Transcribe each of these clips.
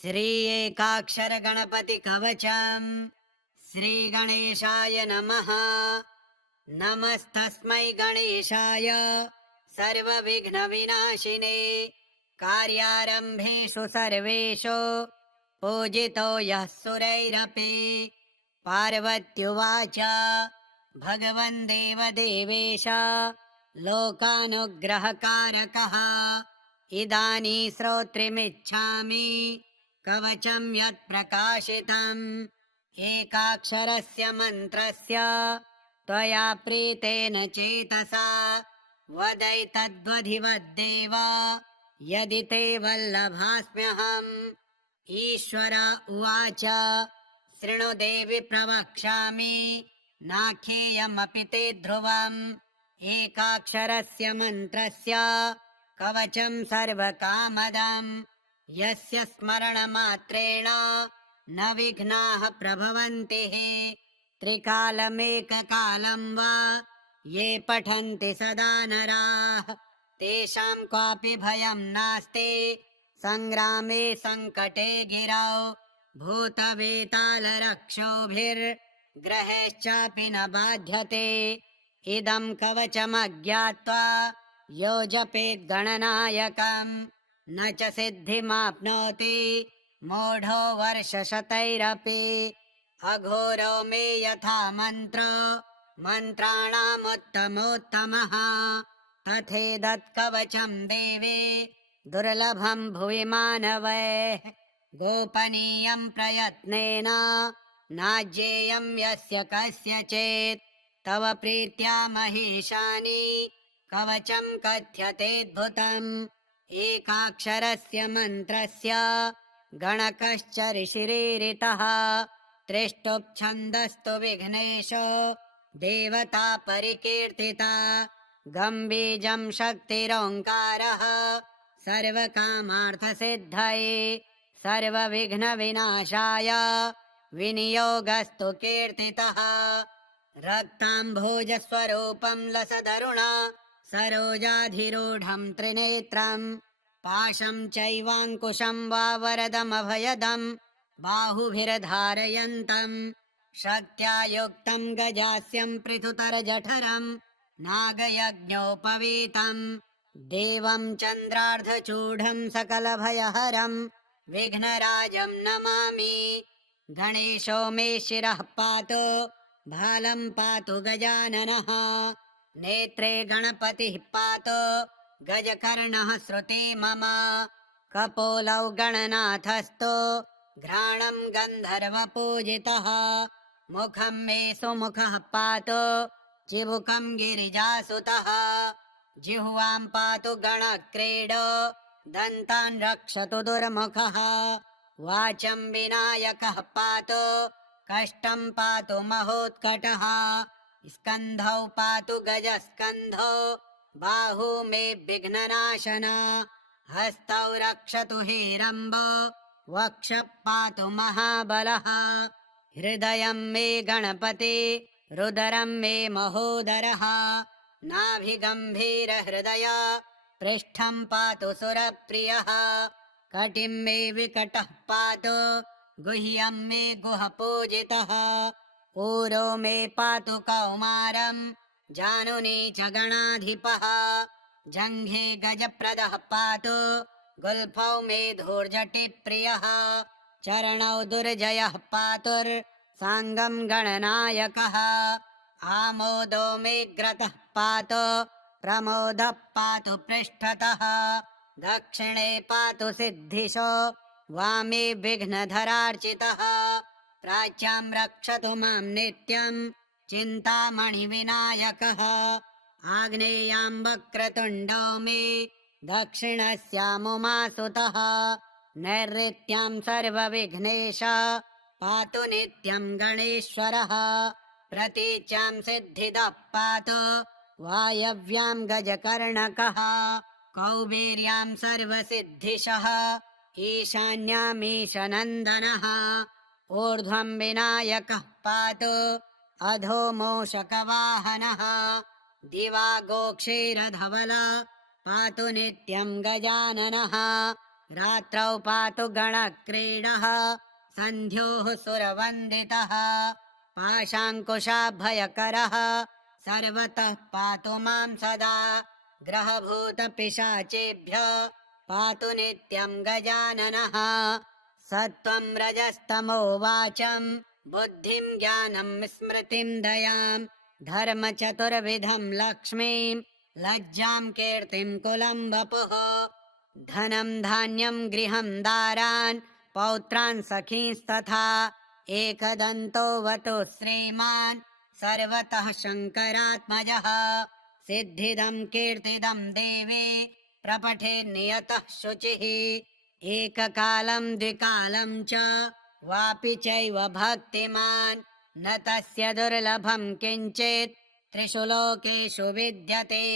श्री एकाक्षर गणपति कवचम्। श्री गणेशाय नमः। नमस्तस्मै गणेशाय सर्वविघ्न विनाशिने कार्यारम्भेषु सर्वेषु पूजितो यः सुरैरपि। पार्वत्युवाच भगवन् देवदेवेश लोकानुग्रहकारकः इदानीं श्रोत्रिमिच्छामि कवचं यत्प्रकाशितम् एकाक्षरस्य मन्त्रस्य त्वया प्रीतेन चेतसा वदैतद्वधिवद्देव यदि ते वल्लभास्म्यहम्। ईश्वर उवाच शृणु देवि प्रवक्ष्यामि नाख्येयमपि ते ध्रुवम् एकाक्षरस्य मन्त्रस्य कवचं सर्वकामदम् यस्य स्मरणमात्रेण न विघ्नाः प्रभवन्ति। त्रिकालमेककालं वा ये पठन्ति सदा नराः तेषां क्वापि भयं नास्ति संग्रामे संकटे गिरौ भूतवेतालरक्षोभिर्ग्रहेश्चापि न बाध्यते। इदं कवचमज्ञात्वा यो जपेत् गणनायकम् न च सिद्धिमाप्नोति मूढो वर्षशतैरपि। अघोरो मे यथा मन्त्रो मन्त्राणामुत्तमोत्तमः तथेदत्कवचं देवे दुर्लभं भुवि मानवैः। गोपनीयं प्रयत्नेन नाज्येयं यस्य कस्यचित् तव प्रीत्या महेशानि कवचं कथ्यतेऽद्भुतम्। एकाक्षरस्य मन्त्रस्य गणकश्च ऋषिरीरितः त्रिष्टुप् विघ्नेशो देवता परिकीर्तिता। गम्बीजं शक्तिरोङ्कारः सर्वकामार्थसिद्धये सर्वविघ्नविनाशाय विनियोगस्तु कीर्तितः। रक्ताम्भोजस्वरूपं लसदरुण सरोजाधिरूढं त्रिनेत्रं पाशं चैवाङ्कुशं वा वरदमभयदं बाहुभिर्धारयन्तं शक्त्या युक्तं गजास्यं पृथुतरजठरं नागयज्ञोपवीतं देवं चन्द्रार्धचूढं सकलभयहरं विघ्नराजं नमामि। गणेशो मे शिरः पातु भालं पातु गजाननः नेत्रे गणपतिः पातु गजकर्णः श्रुते मम। कपोलौ गणनाथस्तु घ्राणं गन्धर्वपूजितः मुखं मे सुमुखः पातु चिबुकं गिरिजासुतः। जिह्वां पातु गणक्रीडो दन्तान् रक्षतु दुर्मुखः। वाचं विनायकः पातु कष्टं पातु महोत्कटः। स्कन्धौ पातु गजस्कन्धो बाहू मे विघ्ननाशना। हस्तौ रक्षतु हेरम्बो वक्षः पातु महाबलः। हृदयं मे गणपति रुदरं मे महोदरः। नाभिगम्भीरहृदय पृष्ठं पातु सुरप्रियः। कटिं मे विकटः पातु गुह्यं मे गुहपूजितः। ऊरो मे पातु कौमारं जानुनी च गणाधिपः। जङ्घे गजप्रदः पातु गुल्फौ मे धूर्जटिप्रियः। चरणौ दुर्जयः पातुर्साङ्गं गणनायकः। आमोदो मे ग्रतः पातु प्रमोदः पातु पृष्ठतः। दक्षिणे पातु सिद्धिशो वामे विघ्नधरार्चितः। प्राच्यां रक्षतु मां नित्यं चिन्तामणिविनायकः। आग्नेयां वक्रतुण्डो मे दक्षिणस्यामुमासुतः। नैऋत्यां सर्वविघ्नेश पातु नित्यं गणेश्वरः। प्रतीच्यां सिद्धिदः पातु वायव्यां गजकर्णकः। कौबेर्यां सर्वसिद्धिशः ईशान्यामीशनन्दनः। ऊर्ध्वं विनायकः पातु अधो मूषकवाहनः। दिवा गोक्षीरधवल पातु नित्यं गजाननः। रात्रौ पातु गणक्रीडः सन्ध्योः सुरवन्दितः पाशाङ्कुशाभयकरः सर्वतः पातु मां सदा ग्रहभूतपिशाचेभ्यः पातु नित्यं गजाननः सत्त्वं रजस्तमो वाचं बुद्धिं ज्ञानं स्मृतिं दयां धर्मचतुर्विधं लक्ष्मीं लज्जां कीर्तिं कुलं वपुः धनं धान्यं गृहं दारान् पौत्रान् सखींस्तथा एकदन्तो वतु श्रीमान् सर्वतः शङ्करात्मजः सिद्धिदं कीर्तिदं देवे प्रपठे नियतः शुचिः एककालं द्विकालं च वापि चैव भक्तिमान् न तस्य दुर्लभं किञ्चित् त्रिषु लोकेषु विद्यते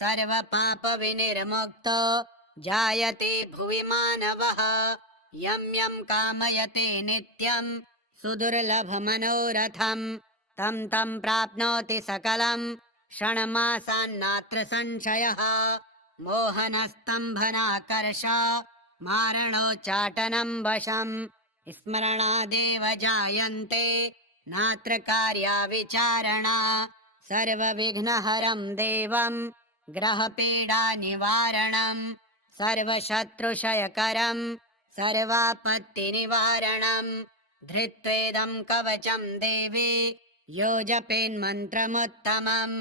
सर्वपापविनिर्मुक्तो जायते भुवि मानवः यं यं कामयते नित्यं सुदुर्लभमनोरथं तं तं प्राप्नोति सकलं क्षणमासान्नात्र संशयः मोहनस्तम्भनाकर्ष मारणोच्चाटनं वशं स्मरणादेव जायन्ते नात्र कार्या विचारणा सर्वविघ्नहरं देवं ग्रहपीडानिवारणं सर्वशत्रुक्षयकरं सर्वापत्तिनिवारणं धृत्वेदं कवचं देवी यो जपेन्मन्त्रमुत्तमं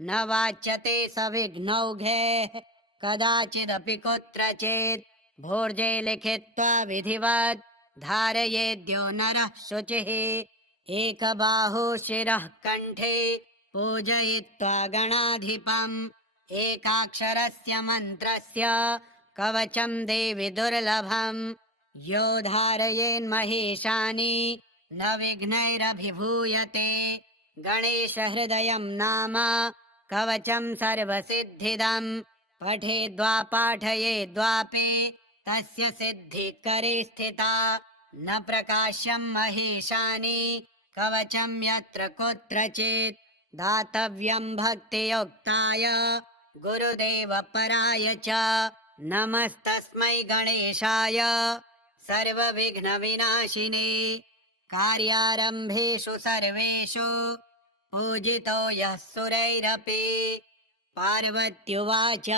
न वाच्यते स विघ्नौघैः कदाचिदपि कुत्रचित् भोर्जे लिखित्वा विधिवत् धारयेद्यो नरः शुचिः एकबाहु शिरः कण्ठे पूजयित्वा गणाधिपम् एकाक्षरस्य मन्त्रस्य कवचं देवि दुर्लभम् यो धारयेन्महेशानि न विघ्नैरभिभूयते गणेशहृदयं नाम कवचं सर्वसिद्धिदम् पठेद्वा पाठयेद्वापि तस्य सिद्धिकरे स्थिता न प्रकाश्यं महेशानि कवचं यत्र कुत्रचित् दातव्यं भक्तियुक्ताय गुरुदेवपराय च नमस्तस्मै गणेशाय सर्वविघ्नविनाशिने कार्यारम्भेषु सर्वेषु पूजितो यः सुरैरपि पार्वत्युवाच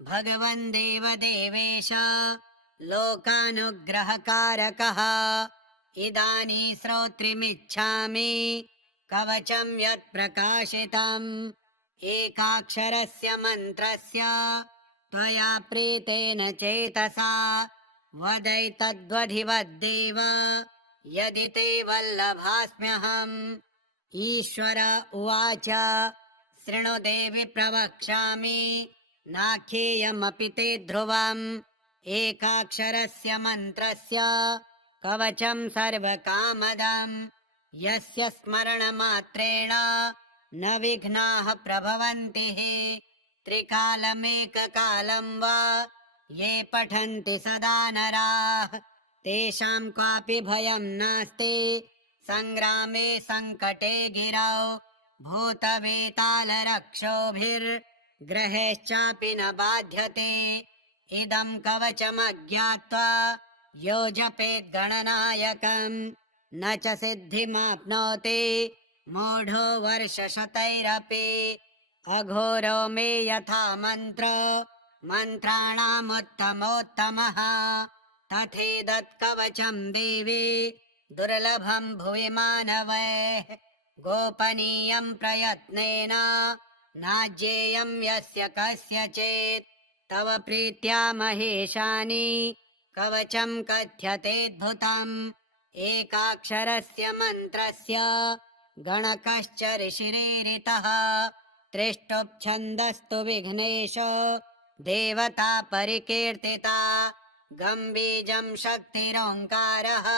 भगवन् देवदेवेश लोकानुग्रहकारकः इदानीं श्रोत्रिमिच्छामि कवचं यत् प्रकाशितम् एकाक्षरस्य मन्त्रस्य त्वया प्रीतेन चेतसा वदैतद्वधिवद्देव यदि ते वल्लभास्म्यहम् ईश्वर उवाच शृणु देवि प्रवक्ष्यामि नाख्येयमपि ते ध्रुवम् एकाक्षरस्य मन्त्रस्य कवचं सर्वकामदम् यस्य स्मरणमात्रेण न विघ्नाः प्रभवन्ति त्रिकालमेककालं वा ये पठन्ति सदा नराः तेषां क्वापि भयं नास्ति संग्रामे संकटे गिरौ भूतवेतालरक्षोभिर्ग्रहेश्चापि न बाध्यते इदं कवचमज्ञात्वा यो जपेत् गणनायकम् न च सिद्धिमाप्नोति मूढो वर्षशतैरपि अघोरो मे यथा मन्त्रो मन्त्राणामुत्तमोत्तमः तथैतत्कवचं देवी दुर्लभं भुवि मानवैः गोपनीयं प्रयत्नेन नाज्येयं यस्य कस्यचित् तव प्रीत्या महेशानि कवचं कथ्यतेऽद्भुतम् एकाक्षरस्य मन्त्रस्य गणकश्च ऋषिरेरितः त्रिष्टुप् विघ्नेश देवता परिकीर्तिता गम्बीजं शक्तिरोङ्कारः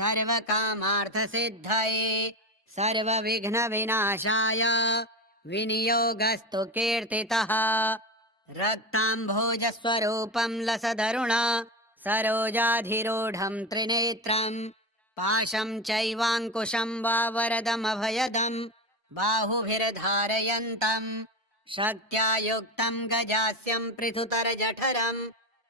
सर्वकामार्थसिद्धये सर्वविघ्नविनाशाय विनियोगस्तु कीर्तितः रक्ताम्भोजस्वरूपं लसदरुण सरोजाधिरूढं त्रिनेत्रं पाशं चैवाङ्कुशं वा वरदमभयदं बाहुभिर्धारयन्तं शक्त्या युक्तं गजास्यं पृथुतरजठरं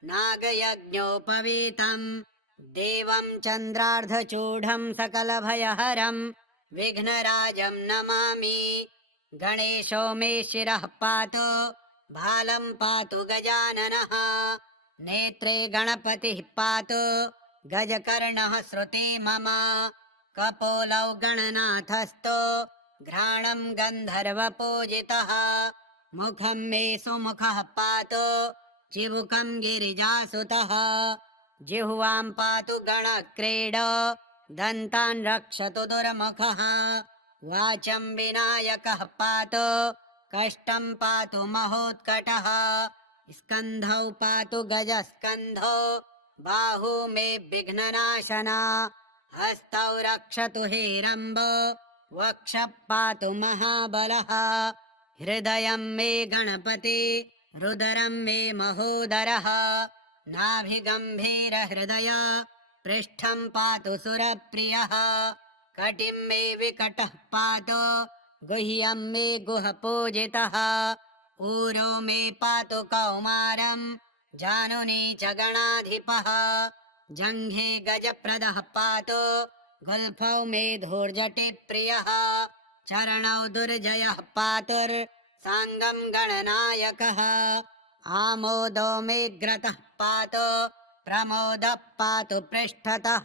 नागयज्ञोपवीतं देवं चन्द्रार्धचूढं सकलभयहरं विघ्नराजं नमामि। गणेशो मे शिरः पातु भालं पातु गजाननः। नेत्रे गणपतिः पातु गजकर्णः श्रुते मम। कपोलौ गणनाथस्तु घ्राणं गन्धर्वपूजितः। मुखं मे सुमुखः पातु चिबुकं गिरिजासुतः। जिह्वां पातु गणक्रीड दन्तान् रक्षतु दुर्मुखः। वाचं विनायकः पातु कष्टं पातु महोत्कटः। स्कन्धौ पातु गजस्कन्धो बाहू मे विघ्ननाशना। हस्तौ रक्षतु हेरम्बो वक्षः पातु महाबलः। हृदयं मे गणपति रुदरं मे महोदरः। नाभिगम्भीरहृदय पृष्ठं पातु सुरप्रियः। कटिं मे विकटः पातु गुह्यं मे गुहपूजितः। ऊरो मे पातु कौमारं जानुनी च गणाधिपः। जङ्घे गजप्रदः पातु गुल्फौ मे धूर्जटिप्रियः। चरणौ दुर्जयः पातुर्साङ्गं गणनायकः। आमोदो मे ग्रतः पातु प्रमोदः पातु पृष्ठतः।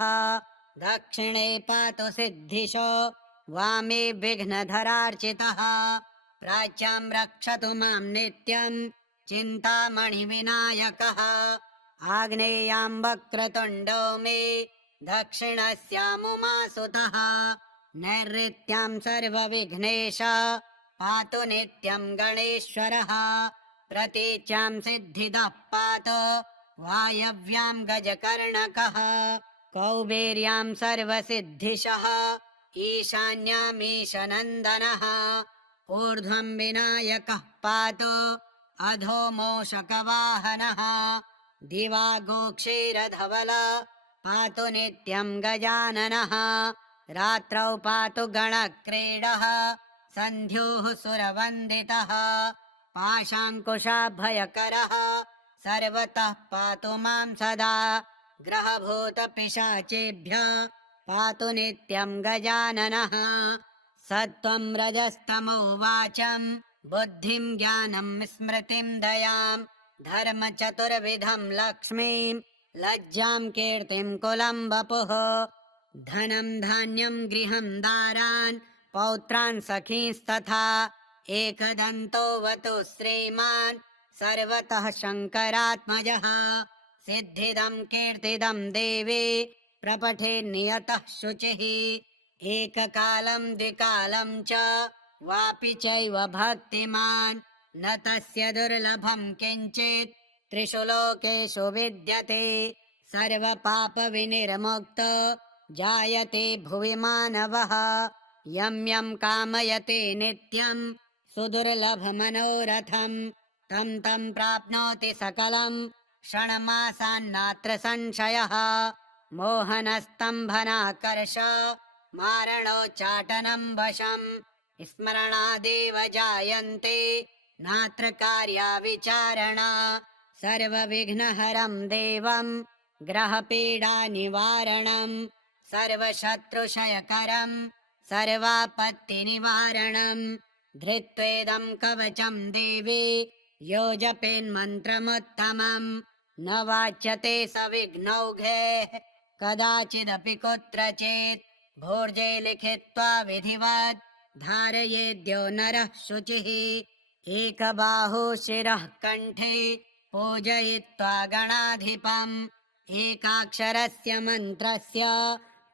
दक्षिणे पातु सिद्धिशो वामे विघ्नधरार्चितः। प्राच्यां रक्षतु मां नित्यं चिन्तामणिविनायकः। आग्नेयां वक्रतुण्डो मे दक्षिणस्यामुमासुतः। नैऋत्यां सर्वविघ्नेश पातु नित्यं गणेश्वरः। प्रतीच्यां सिद्धिदः पातु वायव्यां गजकर्णकः। कौबेर्यां सर्वसिद्धिशः ईशान्यामीशनन्दनः। ऊर्ध्वं विनायकः पातु अधो मूषकवाहनः। दिवा गोक्षीरधवल पातु नित्यं गजाननः। रात्रौ पातु गणक्रीडः सन्ध्योः सुरवन्दितः। पाशाङ्कुशाभयकरः सर्वतः पातु मां सदा। ग्रहभूतपिशाचेभ्यः पातु नित्यं गजाननः। सत्त्वं रजस्तमो वाचं बुद्धिं ज्ञानं स्मृतिं दयां। धर्मचतुर्विधं लक्ष्मीं लज्जां कीर्तिं कुलं वपुः। धनं धान्यं गृहं दारान् पौत्रान् सखींस्तथा। एकदन्तो वतु श्रीमान् सर्वतः शङ्करात्मजः। सिद्धिदं कीर्तिदं देवी प्रपठे नियतः शुचिः। एककालं द्विकालं च वापि चैव भक्तिमान् न तस्य दुर्लभं किञ्चित् त्रिषु लोकेषु विद्यते। सर्वपापविनिर्मुक्तो जायते भुवि मानवः। यं यं कामयते नित्यं सुदुर्लभमनोरथं तं तं प्राप्नोति सकलं षण्मासान्नात्र संशयः। मोहनस्तम्भनाकर्ष मारणोच्चाटनं वशं स्मरणादेव जायन्ते नात्र कार्या विचारणा। सर्वविघ्नहरं देवं ग्रहपीडानिवारणं सर्वशत्रुक्षयकरं सर्वापत्तिनिवारणं। धृत्वेदं कवचं देवी यो जपेन्मन्त्रमुत्तमं न वाच्यते स विघ्नौघैः कदाचिदपि कुत्रचित्। भोर्जे लिखित्वा विधिवत् धारयेद्यो नरः शुचिः। एकबाहु शिरः कण्ठे पूजयित्वा गणाधिपम्। एकाक्षरस्य मन्त्रस्य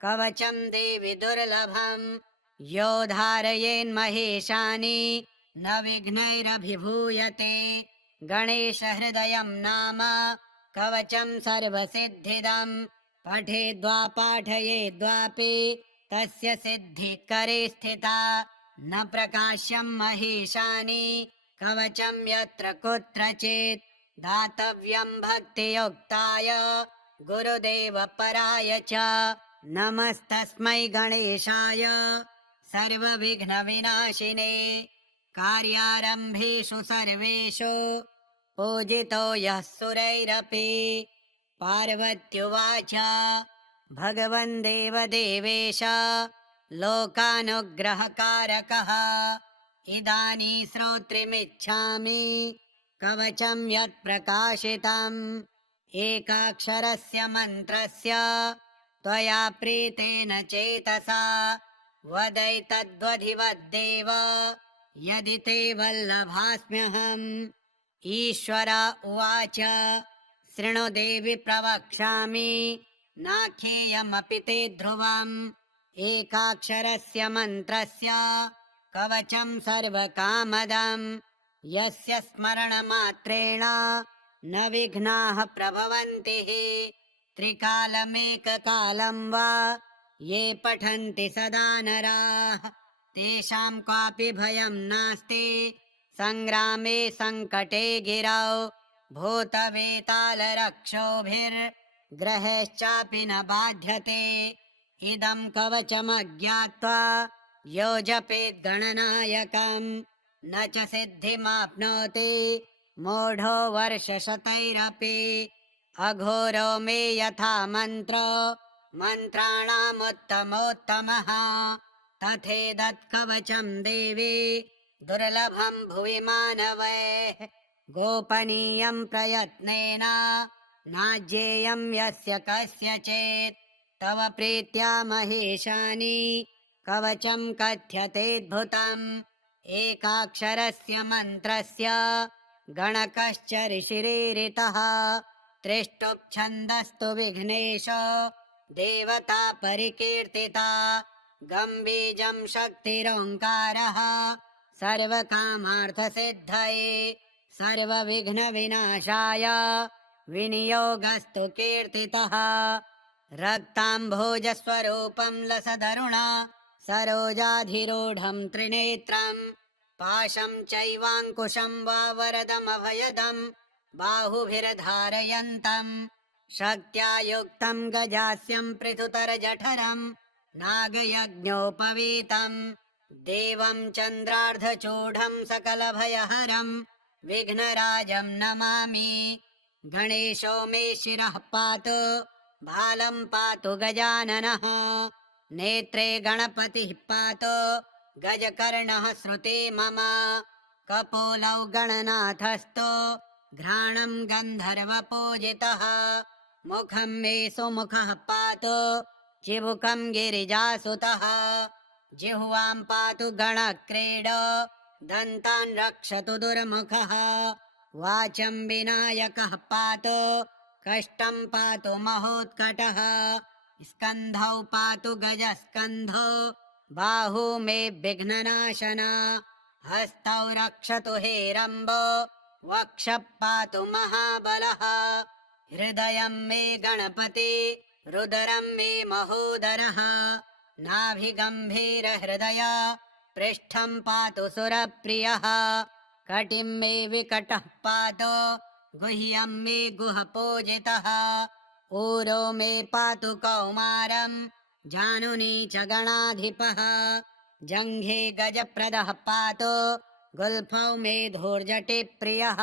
कवचं देवि दुर्लभम्। यो धारयेन्महेशानि न विघ्नैरभिभूयते। गणेशहृदयं नाम कवचं सर्वसिद्धिदम्। पठेद्वा पाठयेद्वापि तस्य सिद्धिः करे स्थिता। न प्रकाश्यं महेशानि कवचं यत्र कुत्रचित्। दातव्यं भक्तियुक्ताय गुरुदेवपराय च। नमस्तस्मै गणेशाय सर्वविघ्नविनाशिने। कार्यारम्भेषु सर्वेषु पूजितो यः सुरैरपि। पार्वत्युवाच भगवन् देवदेवेश लोकानुग्रहकारकः इदानीं श्रोत्रिमिच्छामि कवचं यत्प्रकाशितम् एकाक्षरस्य मन्त्रस्य त्वया प्रीतेन चेतसा वदैतद्वधिवद्देव यदि ते वल्लभास्म्यहम्। ईश्वर उवाच शृणु देवि प्रवक्ष्यामि नाख्येयमपि ते ध्रुवम् एकाक्षरस्य मन्त्रस्य कवचं सर्वकामदम् यस्य स्मरणमात्रेण न विघ्नाः प्रभवन्ति त्रिकालमेककालं वा ये पठन्ति सदा नराः तेषां क्वापि भयं नास्ति संग्रामे संकटे गिरौ भूतवेतालरक्षोभिर्ग्रहैश्चापि न बाध्यते। इदं कवचमज्ञात्वा यो जपेत् गणनायकम् न च सिद्धिमाप्नोति मूढो वर्षशतैरपि। अघोरो मे यथा मन्त्रो मन्त्राणामुत्तमोत्तमः तथेदत्कवचं देवी दुर्लभं भुवि मानवैः। गोपनीयं प्रयत्नेन नाज्ञेयं यस्य कस्यचित् तव प्रीत्या महेशानि कवचं कथ्यतेऽद्भुतम् एकाक्षरस्य मन्त्रस्य गणकश्च ऋषिरीरितः त्रिष्टुप् विघ्नेशो देवता परिकीर्तिता गम्बीजं शक्तिरोङ्कारः सर्वकामार्थसिद्धये सर्वविघ्नविनाशाय विनियोगस्तु कीर्तितः। रक्ताम्भोजस्वरूपं लसदरुण सरोजाधिरूढं त्रिनेत्रं पाशं चैवाङ्कुशं वा वरदमभयदं बाहुभिर्धारयन्तं शक्त्या युक्तं गजास्यं पृथुतरजठरं नागयज्ञोपवीतं देवं चन्द्रार्धचूढं सकलभयहरं विघ्नराजं नमामि। गणेशो मे शिरः पातु भालं पातु गजाननः नेत्रे गणपतिः पातु गजकर्णः श्रुते मम कपोलौ गणनाथस्तु घ्राणं गन्धर्वपूजितः मुखं मे सुमुखः पातु चिबुकं गिरिजासुतः जिह्वां पातु गणक्रीडो दन्तान् रक्षतु दुर्मुखः वाचं विनायकः पातु कष्टं पातु महोत्कटः स्कन्धौ पातु गजस्कन्धो बाहू मे विघ्ननाशना हस्तौ रक्षतु हेरम्बो वक्षः पातु महाबलः हृदयं मे गणपति रुदरं मे महोदरः नाभिगम्भीरहृदय पृष्ठं पातु सुरप्रियः कटिं मे विकटः पातु गुह्यं मे गुहपूजितः ऊरो मे पातु कौमारं जानुनी च गणाधिपः जङ्घे गजप्रदः पातु गुल्फौ मे धूर्जटिप्रियः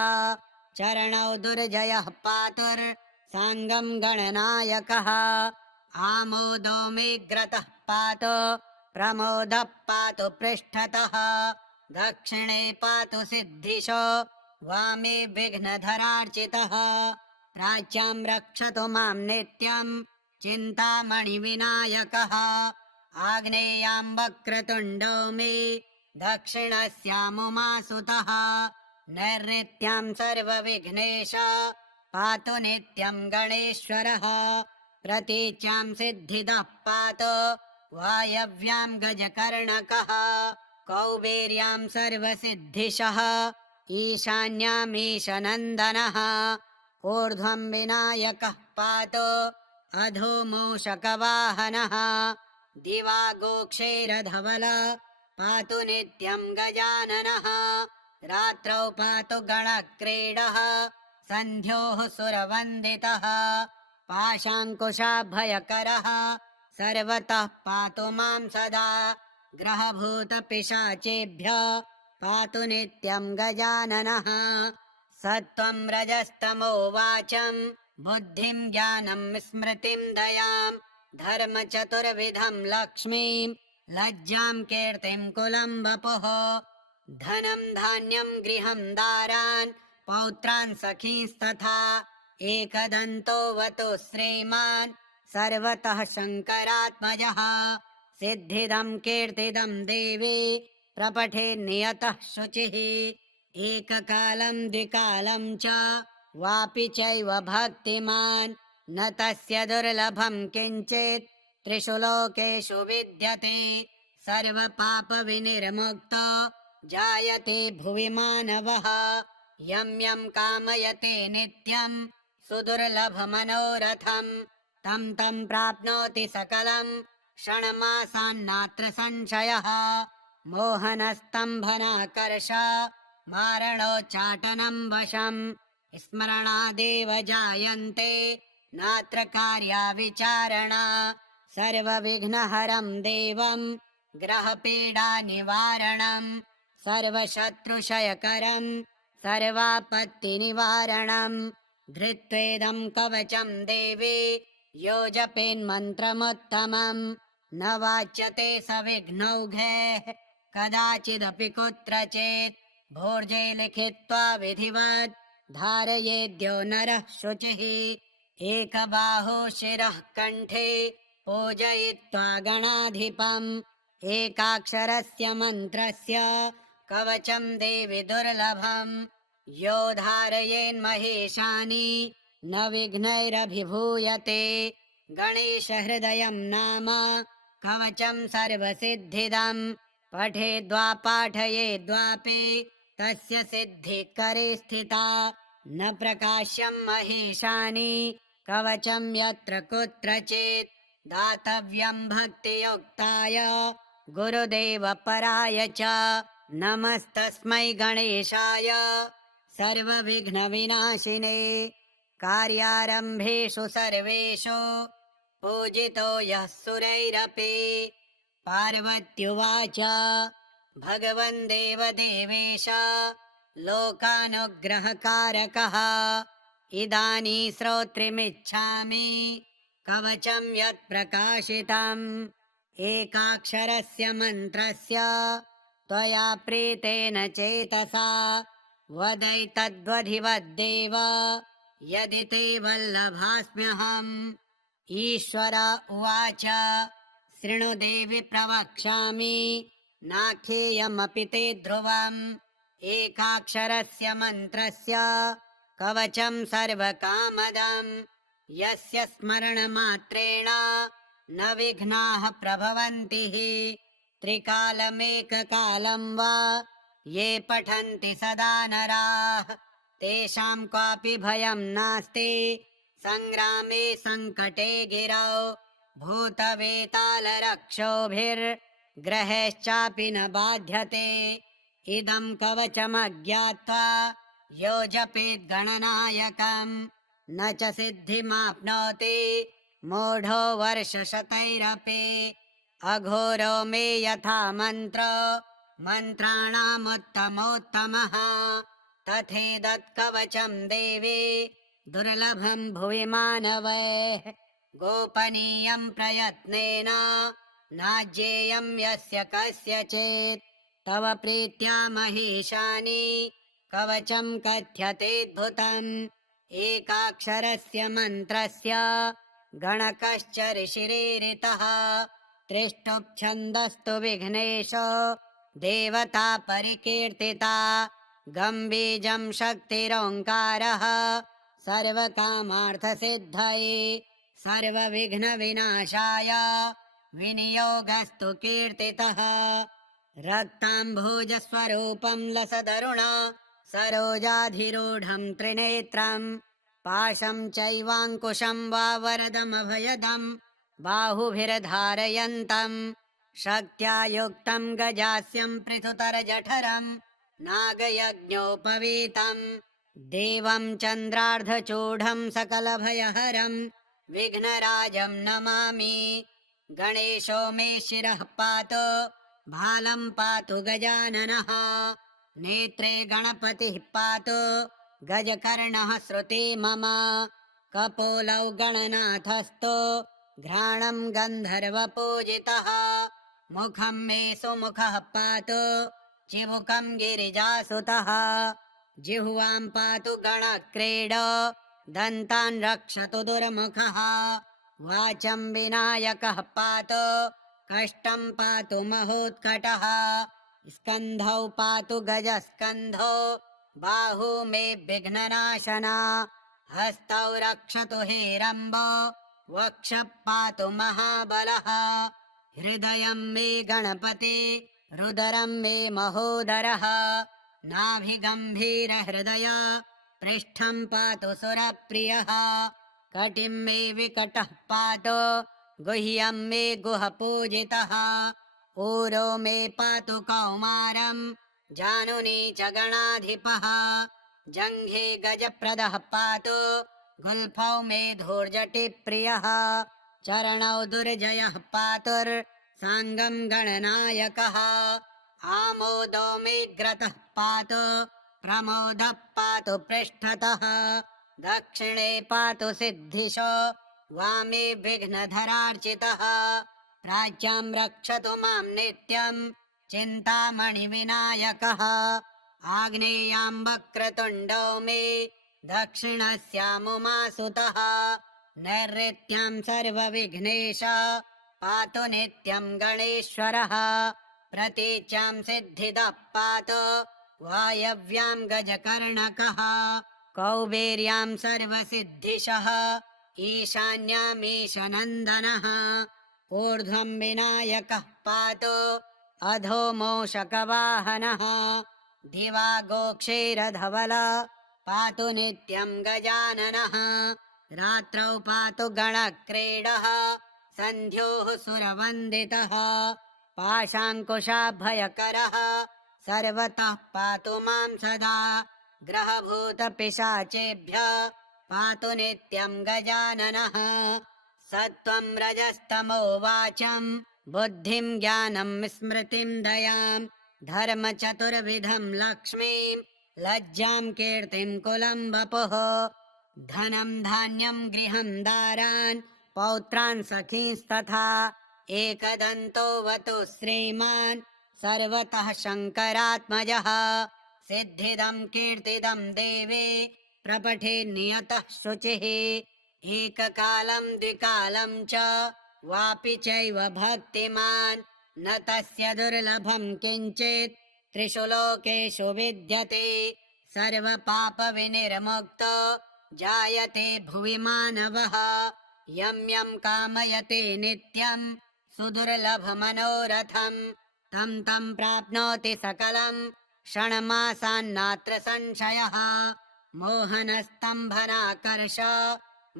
चरणौ दुर्जयः पातुर्साङ्गं गणनायकः आमोदो मे ग्रतः पातु प्रमोदः पातु पृष्ठतः दक्षिणे पातु सिद्धिशो वामे विघ्नधरार्चितः प्राच्यां रक्षतु मां नित्यं चिन्तामणिविनायकः आग्नेयां वक्रतुण्डो मे दक्षिणस्यामुमासुतः नैऋत्यां सर्वविघ्नेश पातु नित्यं गणेश्वरः प्रतीच्यां सिद्धिदः पातु वायव्यां गजकर्णकः कौबेर्यां सर्वसिद्धिशः ईशान्यामीशनन्दनः ऊर्ध्वं विनायकः पातु अधो मूषकवाहनः दिवा गोक्षेरधवल पातु नित्यं गजाननः रात्रौ पातु गणक्रीडः सन्ध्योः सुरवन्दितः पाशाङ्कुशाभयकरः सर्वतः पातु मां सदा ग्रहभूतपिशाचेभ्यः पातु नित्यं गजाननः सत्त्वं रजस्तमो वाचं बुद्धिं ज्ञानं स्मृतिं दयां धर्मचतुर्विधं लक्ष्मीं लज्जां कीर्तिं कुलं वपुः धनं धान्यं गृहं दारान् पौत्रान् सखींस्तथा एकदन्तो वतु श्रीमान् सर्वतः शङ्करात्मजः सिद्धिदं कीर्तिदं देवी प्रपठे नियतः शुचिः एककालं द्विकालं च वापि चैव भक्तिमान् न तस्य दुर्लभं किञ्चित् त्रिषु लोकेषु विद्यते सर्वपापविनिर्मुक्तो जायते भुवि मानवः यं यं कामयते नित्यं सुदुर्लभमनोरथं तं तं प्राप्नोति सकलं क्षणमासान्नात्र संशयः मोहनस्तम्भनाकर्ष मारणोच्चाटनं वशं स्मरणादेव जायन्ते नात्र कार्या विचारणा सर्वविघ्नहरं देवं ग्रहपीडानिवारणं सर्वशत्रुक्षयकरं सर्वापत्तिनिवारणं धृत्वेदं कवचं देवी यो जपेन्मन्त्रमुत्तमं न वाच्यते स विघ्नौघैः कदाचिदपि कुत्रचित् भोर्जे लिखित्वा विधिवत् धारयेद्यो नरः शुचिः एकबाहो शिरः कण्ठे पूजयित्वा गणाधिपम् एकाक्षरस्य मन्त्रस्य कवचं देवि दुर्लभम् यो धारयेन्महेशानि न विघ्नैरभिभूयते गणेशहृदयं नाम कवचं सर्वसिद्धिदम् पठेद्वा पाठयेद्वापि तस्य सिद्धिकरे स्थिता न प्रकाश्यं महेशानि कवचं यत्र कुत्रचित् दातव्यं भक्तियुक्ताय गुरुदेवपराय च नमस्तस्मै गणेशाय सर्वविघ्नविनाशिने कार्यारम्भेषु सर्वेषु पूजितो यः सुरैरपि पार्वत्युवाच भगवन् देवदेवेश लोकानुग्रहकारकः इदानीं श्रोत्रिमिच्छामि कवचं यत् प्रकाशितम् एकाक्षरस्य मन्त्रस्य त्वया प्रीतेन चेतसा वदैतद्वधिवद्देव यदि ते वल्लभास्म्यहम् ईश्वर उवाच शृणु देवि प्रवक्ष्यामि नाख्येयमपि ते ध्रुवम् एकाक्षरस्य मन्त्रस्य कवचं सर्वकामदम् यस्य स्मरणमात्रेण न विघ्नाः प्रभवन्ति त्रिकालमेककालं वा ये पठन्ति सदा नराः तेषां क्वापि भयं नास्ति संग्रामे संकटे गिरौ भूतवेतालरक्षोभिर्ग्रहैश्चापि न बाध्यते इदं कवचमज्ञात्वा यो जपेद्गणनायकम् न च सिद्धिमाप्नोति मूढो वर्षशतैरपि अघोरो मे यथा मन्त्रो मन्त्राणामुत्तमोत्तमः तथेदत्कवचं देवी दुर्लभं भुवि मानवैः गोपनीयं प्रयत्नेन नाज्येयं यस्य कस्यचित् तव प्रीत्या महेशानि कवचं कथ्यतेऽद्भुतम् एकाक्षरस्य मन्त्रस्य गणकश्च ऋषिरीरितः त्रिष्टुप् विघ्नेशो देवता परिकीर्तिता गम्बीजं शक्तिरोङ्कारः सर्वकामार्थसिद्धये सर्वविघ्नविनाशाय विनियोगस्तु कीर्तितः रक्ताम्भोजस्वरूपं लसदरुण सरोजाधिरूढं त्रिनेत्रं पाशं चैवाङ्कुशं वा वरदमभयदं बाहुभिर्धारयन्तं शक्त्या युक्तं गजास्यं पृथुतरजठरं नागयज्ञोपवीतं देवं चन्द्रार्धचूढं सकलभयहरं विघ्नराजं नमामि गणेशो मे शिरः पातु भालं पातु गजाननः नेत्रे गणपतिः पातु गजकर्णः श्रुति मम कपोलौ गणनाथस्तु घ्राणं गन्धर्वपूजितः मुखं मे सुमुखः पातु चिबुकं गिरिजासुतः जिह्वां पातु गणक्रीड दन्तान् रक्षतु दुर्मुखः वाचं विनायकः पातु कष्टं पातु महोत्कटः स्कन्धौ पातु गजस्कन्धो बाहू मे विघ्ननाशना हस्तौ रक्षतु हेरम्बो वक्षः पातु महाबलः हृदयं मे गणपति रुदरं मे महोदरः नाभिगम्भीरहृदय पृष्ठं पातु सुरप्रियः कटिं मे विकटः पातु गुह्यं मे गुहपूजितः ऊरो मे पातु कौमारं जानुनी च गणाधिपः जङ्घे गजप्रदः पातु गुल्फौ मे धूर्जटिप्रियः चरणौ दुर्जयः पातुर्साङ्गं गणनायकः आमोदो मे ग्रतः पातु प्रमोदः पातु पृष्ठतः दक्षिणे पातु सिद्धिशो वामे विघ्नधरार्चितः प्राच्यां रक्षतु मां नित्यं चिन्तामणिविनायकः आग्नेयां वक्रतुण्डो मे दक्षिणस्यामुमासुतः नैऋत्यां सर्वविघ्नेश पातु नित्यं गणेश्वरः प्रतीच्यां सिद्धिदः पातु वायव्यां गजकर्णकः कौबेर्यां सर्वसिद्धिशः ईशान्यामीशनन्दनः ऊर्ध्वं विनायकः पातु अधो मूषकवाहनः दिवा गोक्षीरधवल पातु नित्यं गजाननः रात्रौ पातु गणक्रीडः सन्ध्योः सुरवन्दितः पाशाङ्कुशाभयकरः सर्वतः पातु मां सदा ग्रहभूतपिशाचेभ्यः पातु नित्यं गजाननः सत्त्वं रजस्तमो वाचं बुद्धिं ज्ञानं स्मृतिं दयां धर्मचतुर्विधं लक्ष्मीं लज्जां कीर्तिं कुलं वपुः धनं धान्यं गृहं दारान् पौत्रान् सखींस्तथा एकदन्तो वतु श्रीमान् सर्वतः शङ्करात्मजः सिद्धिदं कीर्तिदं देवे प्रपठे नियतः शुचिः एककालं द्विकालं च वापि चैव भक्तिमान् न तस्य दुर्लभं किञ्चित् त्रिषु लोकेषु विद्यते सर्वपापविनिर्मुक्तो जायते भुवि मानवः यं यं कामयते नित्यं सुदुर्लभमनोरथं तं तं प्राप्नोति सकलं क्षणमासान्नात्र संशयः मोहनस्तम्भनाकर्ष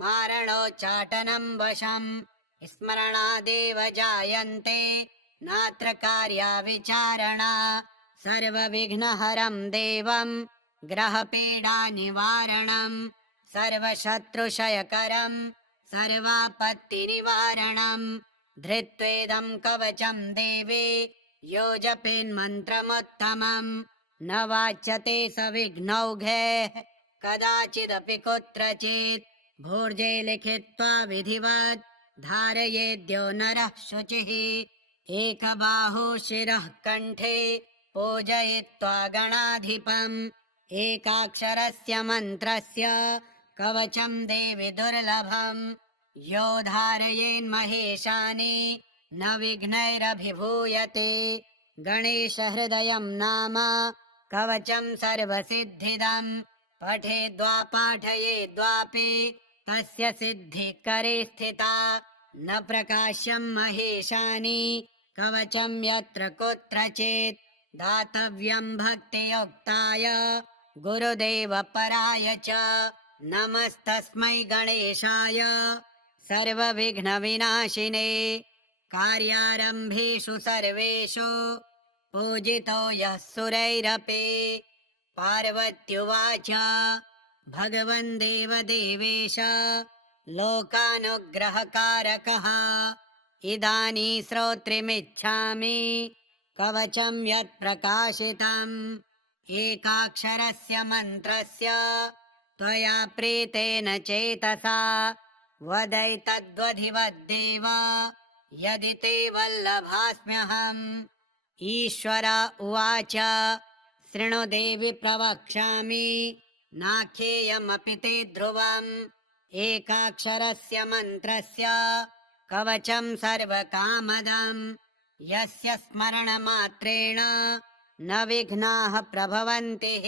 मारणोच्चाटनं वशं स्मरणादेव जायन्ते नात्र कार्या विचारणा सर्वविघ्नहरं देवं ग्रहपीडानिवारणं सर्वशत्रुक्षयकरं सर्वापत्तिनिवारणं धृत्वेदं कवचं देवे यो जपेन्मन्त्रमुत्तमं न वाच्यते स विघ्नौघैः कदाचिदपि कुत्रचित् भूर्जे लिखित्वा विधिवत् धारयेद्यो नरः शुचिः एकबाहो शिरः कण्ठे पूजयित्वा गणाधिपम् एकाक्षरस्य मन्त्रस्य कवचं देवि दुर्लभम् यो धारयेन्महेशानि न विघ्नैरभिभूयते गणेशहृदयं नाम कवचं सर्वसिद्धिदम् पठेद्वा पाठयेद्वापि तस्य सिद्धिकरे स्थिता न प्रकाश्यं महेशानि कवचं यत्र कुत्रचित् दातव्यं भक्तियुक्ताय गुरुदेवपराय च नमस्तस्मै गणेशाय सर्वविघ्नविनाशिने कार्यारम्भेषु सर्वेषु पूजितो यः सुरैरपि पार्वत्युवाच भगवन् देवदेवेश लोकानुग्रहकारकः इदानीं श्रोत्रिमिच्छामि कवचं यत् प्रकाशितम् एकाक्षरस्य मन्त्रस्य त्वया प्रीतेन चेतसा वदैतद्वधिवद्देव यदि ते वल्लभास्म्यहम्। ईश्वर उवाच शृणु देवि प्रवक्ष्यामि नाख्येयमपि ते ध्रुवम्। एकाक्षरस्य मन्त्रस्य कवचं सर्वकामदम् यस्य स्मरणमात्रेण न विघ्नाः प्रभवन्ति।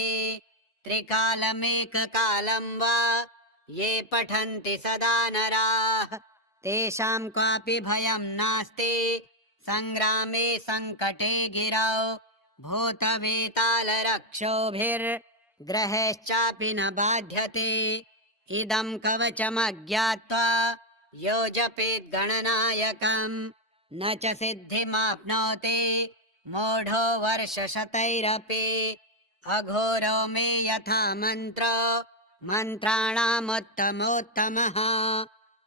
त्रिकालमेककालं वा ये पठन्ति सदा नराः तेषां क्वापि भयं नास्ति संग्रामे संकटे गिरौ भूतवेतालरक्षोभिर्ग्रहेश्चापि न बाध्यते। इदं कवचमज्ञात्वा यो जपेत् गणनायकम् न च सिद्धिमाप्नोति मूढो वर्षशतैरपि। अघोरो मे यथा मन्त्रो मन्त्राणामुत्तमोत्तमः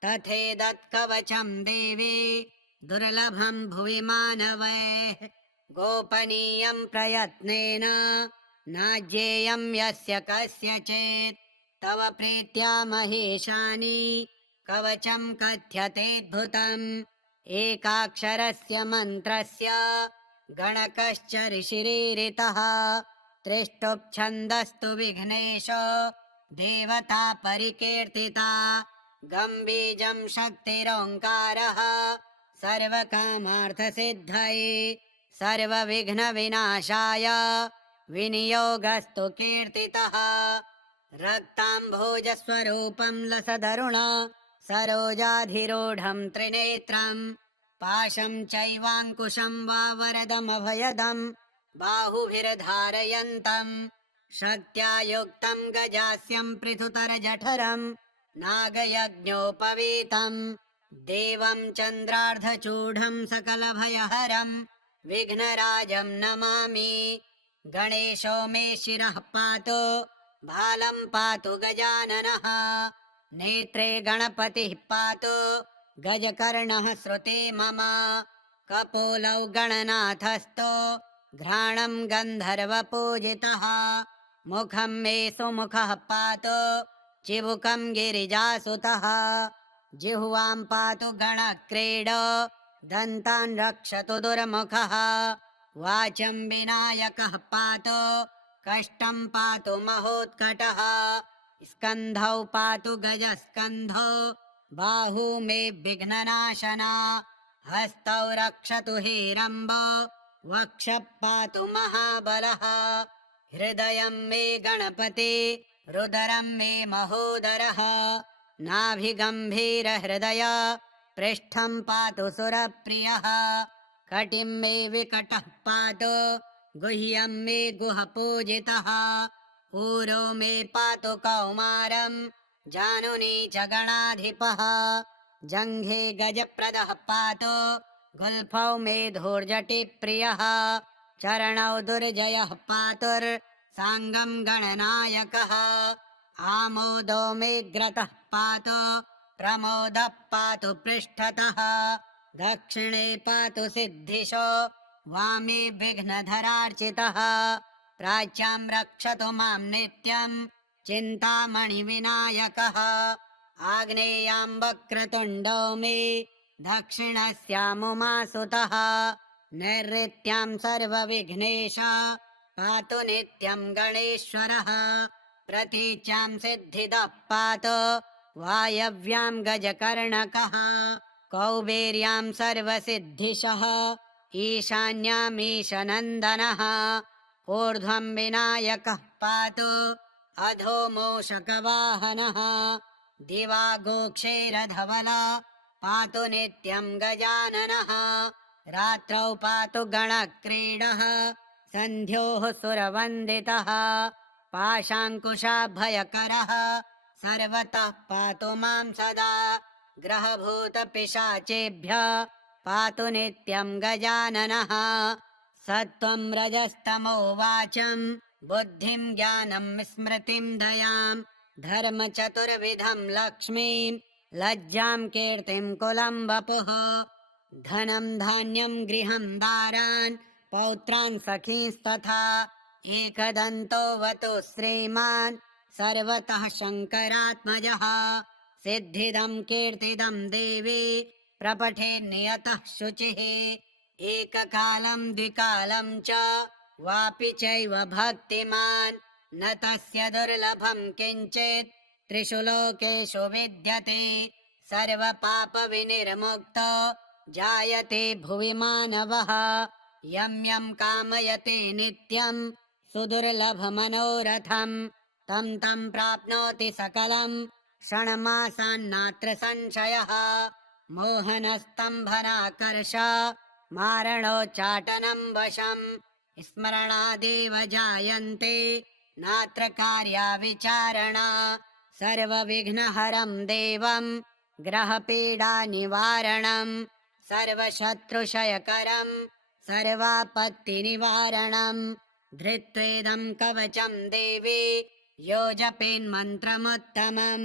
तथेदत्कवचं देवी दुर्लभं भुवि मानवैः। गोपनीयं प्रयत्नेन नाज्ञेयं यस्य कस्यचित् तव प्रीत्या महेशानि कवचं कथ्यतेऽद्भुतम्। एकाक्षरस्य मन्त्रस्य गणकश्च ऋषिरीरितः त्रिष्टुप् विघ्नेशो देवता परिकीर्तिता। गम्बीजं शक्तिरोङ्कारः सर्वकामार्थसिद्धये सर्वविघ्नविनाशाय विनियोगस्तु कीर्तितः। रक्ताम्भोजस्वरूपं लसदरुण सरोजाधिरूढं त्रिनेत्रं पाशं चैवाङ्कुशं वा वरदमभयदं बाहुभिर्धारयन्तं शक्त्या युक्तं गजास्यं पृथुतरजठरं नागयज्ञोपवीतं देवं चन्द्रार्धचूढं सकलभयहरं विघ्नराजं नमामि। गणेशो मे शिरः पातु भालं पातु गजाननः नेत्रे गणपतिः पातु गजकर्णः श्रुते मम। कपोलौ गणनाथस्तु घ्राणं गन्धर्वपूजितः मुखं मे सुमुखः पातु चिबुकं गिरिजासुतः। जिह्वां पातु गणक्रीडो दन्तान् रक्षतु दुर्मुखः वाचं विनायकः पातु कष्टं पातु महोत्कटः। स्कन्धौ पातु गजस्कन्धो बाहू मे विघ्ननाशना हस्तौ रक्षतु हेरम्बो वक्षः पातु महाबलः। हृदयं मे गणपति रुदरं मे महोदरः नाभिगम्भीरहृदय पृष्ठं पातु सुरप्रियः। कटिं मे विकटः पातु गुह्यं मे गुहपूजितः। ऊरो मे पातु कौमारं जानुनी च गणाधिपः। जङ्घे गजप्रदः पातु गुल्फौ मे धूर्जटिप्रियः। चरणौ दुर्जयः पातुर्साङ्गं गणनायकः। आमोदो मे ग्रतः पातु प्रमोदः पातु पृष्ठतः। दक्षिणे पातु सिद्धिशो वामे विघ्नधरार्चितः। प्राच्यां रक्षतु मां नित्यं चिन्तामणिविनायकः। आग्नेयां वक्रतुण्डो मे दक्षिणस्यामुमासुतः। नैऋत्यां सर्वविघ्नेश पातु नित्यं गणेश्वरः। प्रतीच्यां सिद्धिदः पातु वायव्यां गजकर्णकः। कौबेर्यां सर्वसिद्धिशः ईशान्यामीशनन्दनः। ऊर्ध्वं विनायकः पातु अधो मूषकवाहनः। दिवा गोक्षेरधवल पातु नित्यं गजाननः। रात्रौ पातु गणक्रीडः सन्ध्योः सुरवन्दितः। पाशाङ्कुशाभयकरः सर्वतः पातु मां सदा। ग्रहभूतपिशाचेभ्यः पातु नित्यं गजाननः। सत्त्वं रजस्तमो वाचं बुद्धिं ज्ञानं स्मृतिं दयां धर्मचतुर्विधं लक्ष्मीं लज्जां कीर्तिं कुलं वपुः। धनं धान्यं गृहं दारान् पौत्रान् सखींस्तथा एकदन्तोऽवतु श्रीमान् सर्वतः शङ्करात्मजः सिद्धिदं कीर्तिदं देवी प्रपठे नियतः शुचिः एककालं द्विकालं च वापि चैव भक्तिमान् न तस्य दुर्लभं किञ्चित् त्रिषु लोकेषु विद्यते सर्वपापविनिर्मुक्तो जायते भुवि मानवः यं यं कामयते नित्यं सुदुर्लभमनोरथम् तं तं प्राप्नोति सकलं क्षणमासान्नात्र संशयः मोहनस्तम्भनाकर्ष मारणोच्चाटनं वशम् स्मरणादेव जायन्ते नात्र कार्या विचारणा सर्वविघ्नहरं देवं ग्रहपीडानिवारणं सर्वशत्रुक्षयकरं सर्वापत्तिनिवारणं धृत्वेदं कवचं देवी यो जपेन्मन्त्रमुत्तमं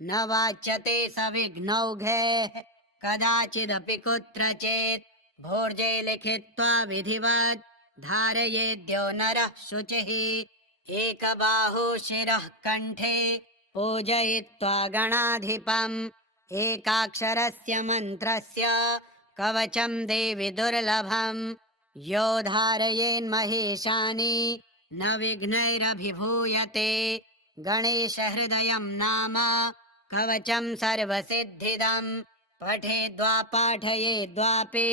न वाच्यते स विघ्नौघैः कदाचिदपि कुत्रचित् भोर्जे लिखित्वा विधिवत् धारयेद्यो नरः शुचिः एकबाहु शिरः कण्ठे पूजयित्वा गणाधिपम् एकाक्षरस्य मन्त्रस्य कवचं देवि दुर्लभम् यो धारयेन्महेशानि न विघ्नैरभिभूयते गणेशहृदयं नाम कवचं सर्वसिद्धिदम् पठेद्वा पाठयेद्वापि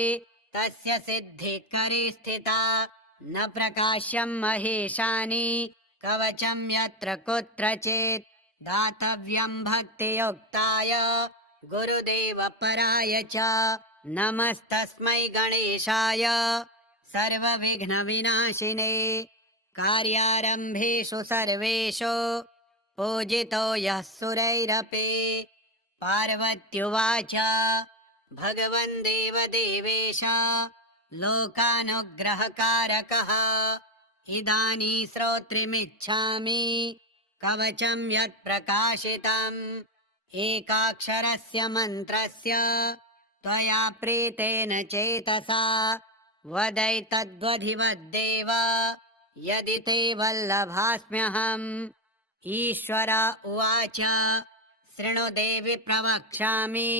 तस्य सिद्धिकरी स्थिता न प्रकाश्यं महेशानि कवचं यत्र कुत्रचित् दातव्यं भक्तियुक्ताय गुरुदेवपराय च नमस्तस्मै गणेशाय सर्वविघ्नविनाशिने कार्यारम्भेषु सर्वेषु पूजितो यः सुरैरपि पार्वत्युवाच भगवन् देवदेवेश लोकानुग्रहकारकः इदानीं श्रोत्रिमिच्छामि कवचं यत्प्रकाशितम् एकाक्षरस्य मन्त्रस्य त्वया प्रीतेन चेतसा वदैतद्वधिवद्देव यदि ते वल्लभास्म्यहम् ईश्वर उवाच शृणु देवि प्रवक्ष्यामि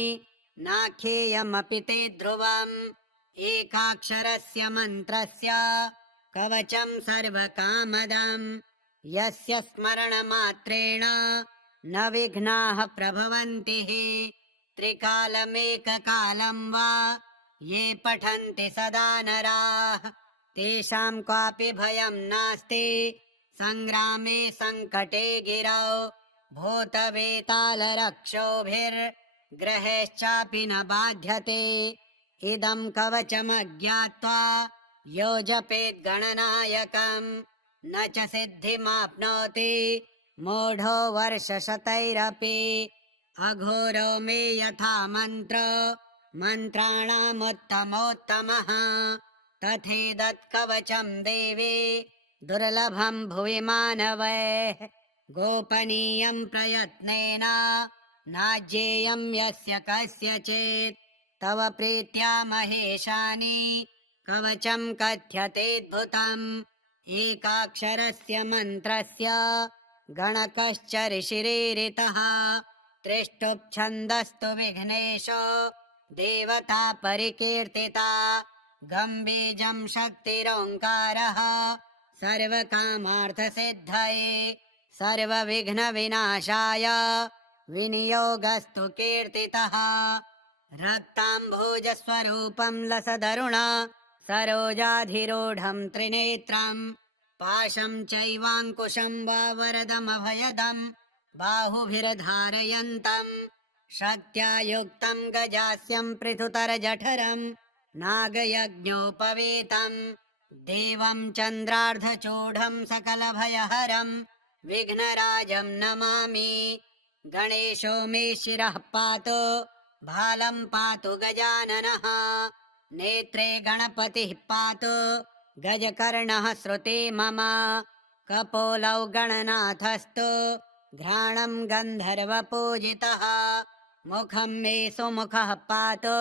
नाख्येयमपि ते ध्रुवम् एकाक्षरस्य मन्त्रस्य कवचं सर्वकामदम् यस्य स्मरणमात्रेण न विघ्नाः प्रभवन्ति त्रिकालमेककालं वा ये पठन्ति सदा नराः तेषां क्वापि भयं नास्ति संग्रामे संकटे गिरौ भूतवेतालरक्षोभिर्ग्रहेश्चापि न बाध्यते इदं कवचमज्ञात्वा यो जपेद्गणनायकम् न च सिद्धिमाप्नोति मूढो वर्षशतैरपि अघोरो मे यथा मन्त्रो मन्त्राणामुत्तमोत्तमः तथेदत्कवचं देवी दुर्लभं भुवि मानवैः गोपनीयं प्रयत्नेन नाज्येयं यस्य कस्यचित् तव प्रीत्या महेशानि कवचं कथ्यतेऽद्भुतम् एकाक्षरस्य मन्त्रस्य गणकश्च ऋषिरीरितः त्रिष्टुप्छन्दस्तु विघ्नेशो देवता परिकीर्तिता गम्बीजं शक्तिरोङ्कारः सर्वकामार्थसिद्धये सर्वविघ्नविनाशाय विनियोगस्तु कीर्तितः रक्ताम्भोजस्वरूपं लसदरुण सरोजाधिरूढं त्रिनेत्रं पाशं चैवाङ्कुशं वा वरदमभयदं बाहुभिर्धारयन्तं शक्त्या युक्तं गजास्यं पृथुतरजठरं नागयज्ञोपवीतं देवं चन्द्रार्धचूढं सकलभयहरं विघ्नराजं नमामि गणेशो मे शिरः पातु भालं पातु गजाननः नेत्रे गणपतिः पातु गजकर्णः श्रुते मम कपोलौ गणनाथस्तु घ्राणं गन्धर्वपूजितः मुखं मे सुमुखः पातु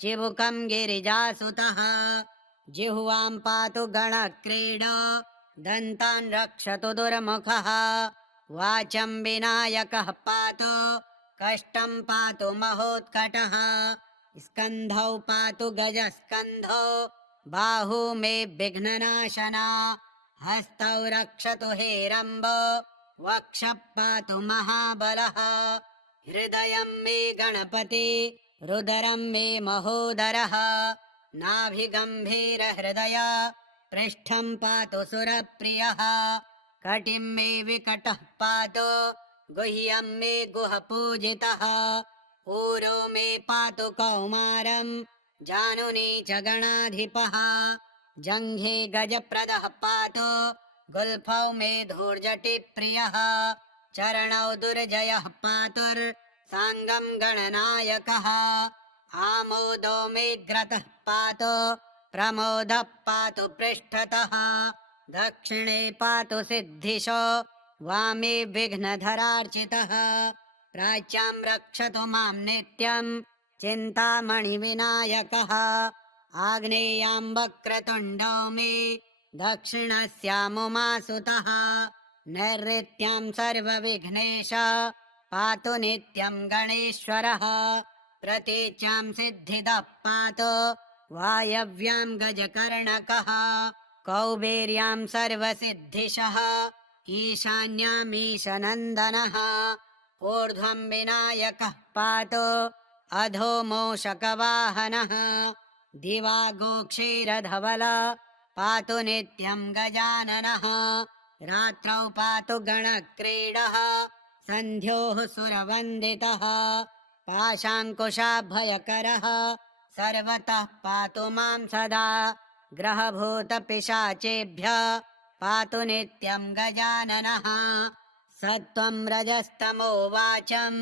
चिबुकं गिरिजासुतः जिह्वां पातु गणक्रीड दन्तान् रक्षतु दुर्मुखः वाचं विनायकः पातु कष्टं पातु महोत्कटः स्कन्धौ पातु गजस्कन्धो बाहू मे विघ्ननाशना हस्तौ रक्षतु हेरम्बो वक्षः पातु महाबलः हृदयं मे गणपति रुदरं मे महोदरः नाभिगम्भीरहृदय पृष्ठं पातु सुरप्रियः कटिं मे विकटः पातु गुह्यं मे गुहपूजितः ऊरो मे पातु कौमारं जानुनी च गणाधिपः जङ्घे गजप्रदः पातु गुल्फौ मे धूर्जटिप्रियः चरणौ दुर्जयः पातुर्साङ्गं गणनायकः आमोदो मे ग्रतः पातु प्रमोदः पातु पृष्ठतः दक्षिणे पातु सिद्धिशो वामे विघ्नधरार्चितः प्राच्यां रक्षतु मां नित्यं चिन्तामणिविनायकः आग्नेयां वक्रतुण्डो मे दक्षिणस्यामुमासुतः नैऋत्यां सर्वविघ्नेश पातु नित्यं गणेश्वरः प्रतीच्यां सिद्धिदः पातु वायव्यां गजकर्णकः कौबेर्यां सर्वसिद्धिशः ईशान्यामीशनन्दनः ऊर्ध्वं विनायकः पातु अधो मूषकवाहनः दिवा गोक्षीरधवल पातु नित्यं गजाननः रात्रौ पातु गणक्रीडः सन्ध्योः सुरवन्दितः पाशाङ्कुशाभयकरः सर्वतः पातु मां सदा ग्रहभूतपिशाचेभ्यः पातु नित्यं गजाननः सत्त्वं रजस्तमो वाचं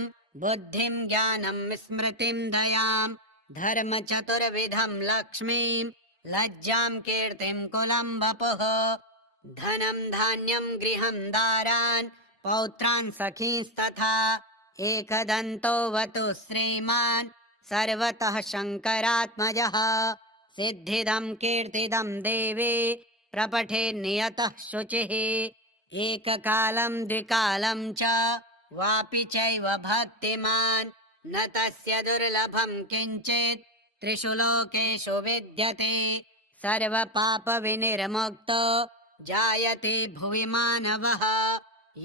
बुद्धिं ज्ञानं स्मृतिं दयां धर्मचतुर्विधं लक्ष्मीं लज्जां कीर्तिं कुलं वपुः धनं धान्यं गृहं दारान् पौत्रान् सखींस्तथा एकदन्तो वतु श्रीमान् सर्वतः शङ्करात्मजः सिद्धिदं कीर्तिदं देवी प्रपठे नियतः शुचिः एककालं द्विकालं च वापि चैव भक्तिमान् न तस्य दुर्लभं किञ्चित् त्रिषु लोकेषु विद्यते सर्वपापविनिर्मुक्तो जायते भुवि मानवः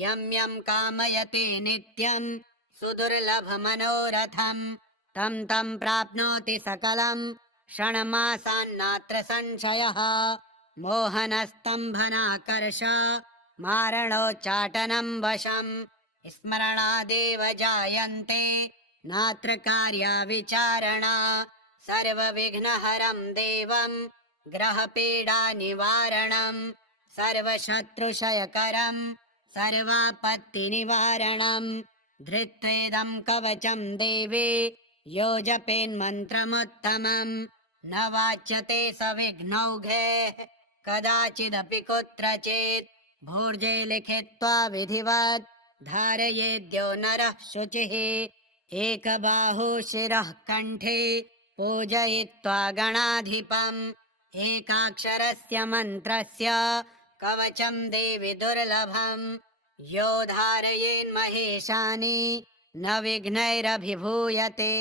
यं यं कामयते नित्यं सुदुर्लभमनोरथं तं तं प्राप्नोति सकलं षण्मासान्नात्र संशयः मोहनस्तम्भनाकर्ष मारणोच्चाटनं वशं स्मरणादेव जायन्ते नात्र कार्या विचारणा सर्वविघ्नहरं देवं ग्रहपीडानिवारणं सर्वशत्रुक्षयकरं सर्वापत्तिनिवारणं धृत्वेदं कवचं देवे यो जपेन्मन्त्रमुत्तमं न वाच्यते स विघ्नौघैः कदाचिदपि कुत्रचित् भूर्जे लिखित्वा विधिवत् धारयेद्यो नरः शुचिः एकबाहु शिरः कण्ठे पूजयित्वा गणाधिपम् एकाक्षरस्य मन्त्रस्य कवचं देवि दुर्लभम् यो धारयेन्महेशानि न विघ्नैरभिभूयते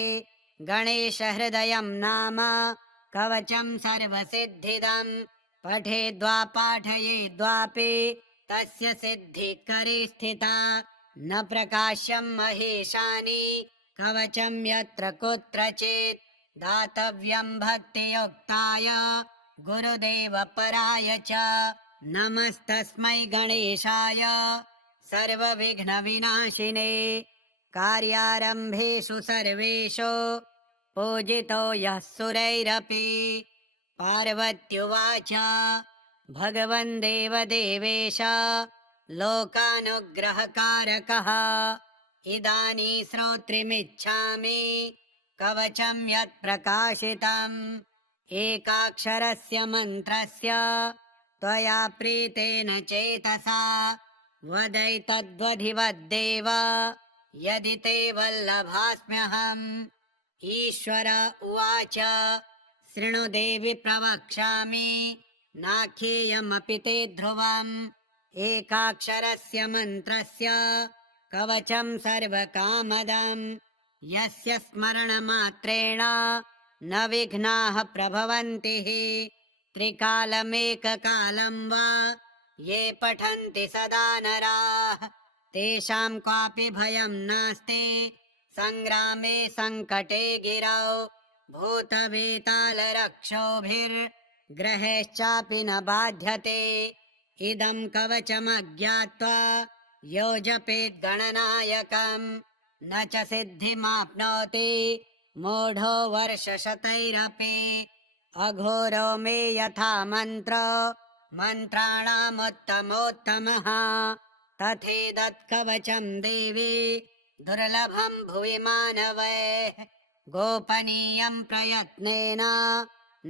गणेशहृदयं नाम कवचं सर्वसिद्धिदं पठेद्वा पाठयेद्वापि तस्य सिद्धिकरे स्थिता न प्रकाश्यं महेशानि कवचं यत्र कुत्रचित् दातव्यं भक्तियुक्ताय गुरुदेवपराय च नमस्तस्मै गणेशाय सर्वविघ्नविनाशिने कार्यारम्भेषु सर्वेषु पूजितो यः सुरैरपि पार्वत्युवाच भगवन् देवदेवेश लोकानुग्रहकारकः इदानीं श्रोत्रिमिच्छामि कवचं यत् प्रकाशितम् एकाक्षरस्य मन्त्रस्य त्वया प्रीतेन चेतसा वदैतद्वधिवद्देव यदि ते वल्लभास्म्यहम् ईश्वर उवाच शृणु देवि प्रवक्ष्यामि नाख्येयमपि ते ध्रुवम् एकाक्षरस्य मन्त्रस्य कवचं सर्वकामदम् यस्य स्मरणमात्रेण न विघ्नाः प्रभवन्ति त्रिकालमेककालं वा ये पठन्ति सदा नराः तेषां क्वापि भयं नास्ति संग्रामे संकटे गिरौ भूतवेतालरक्षोभिर्ग्रहेश्चापि न बाध्यते इदं कवचमज्ञात्वा यो जपेत् गणनायकम् न च सिद्धिमाप्नोति मूढो वर्षशतैरपि अघोरो मे यथा मन्त्रो मन्त्राणामुत्तमोत्तमः तथेदत्कवचं देवी दुर्लभं भुवि मानवैः गोपनीयं प्रयत्नेन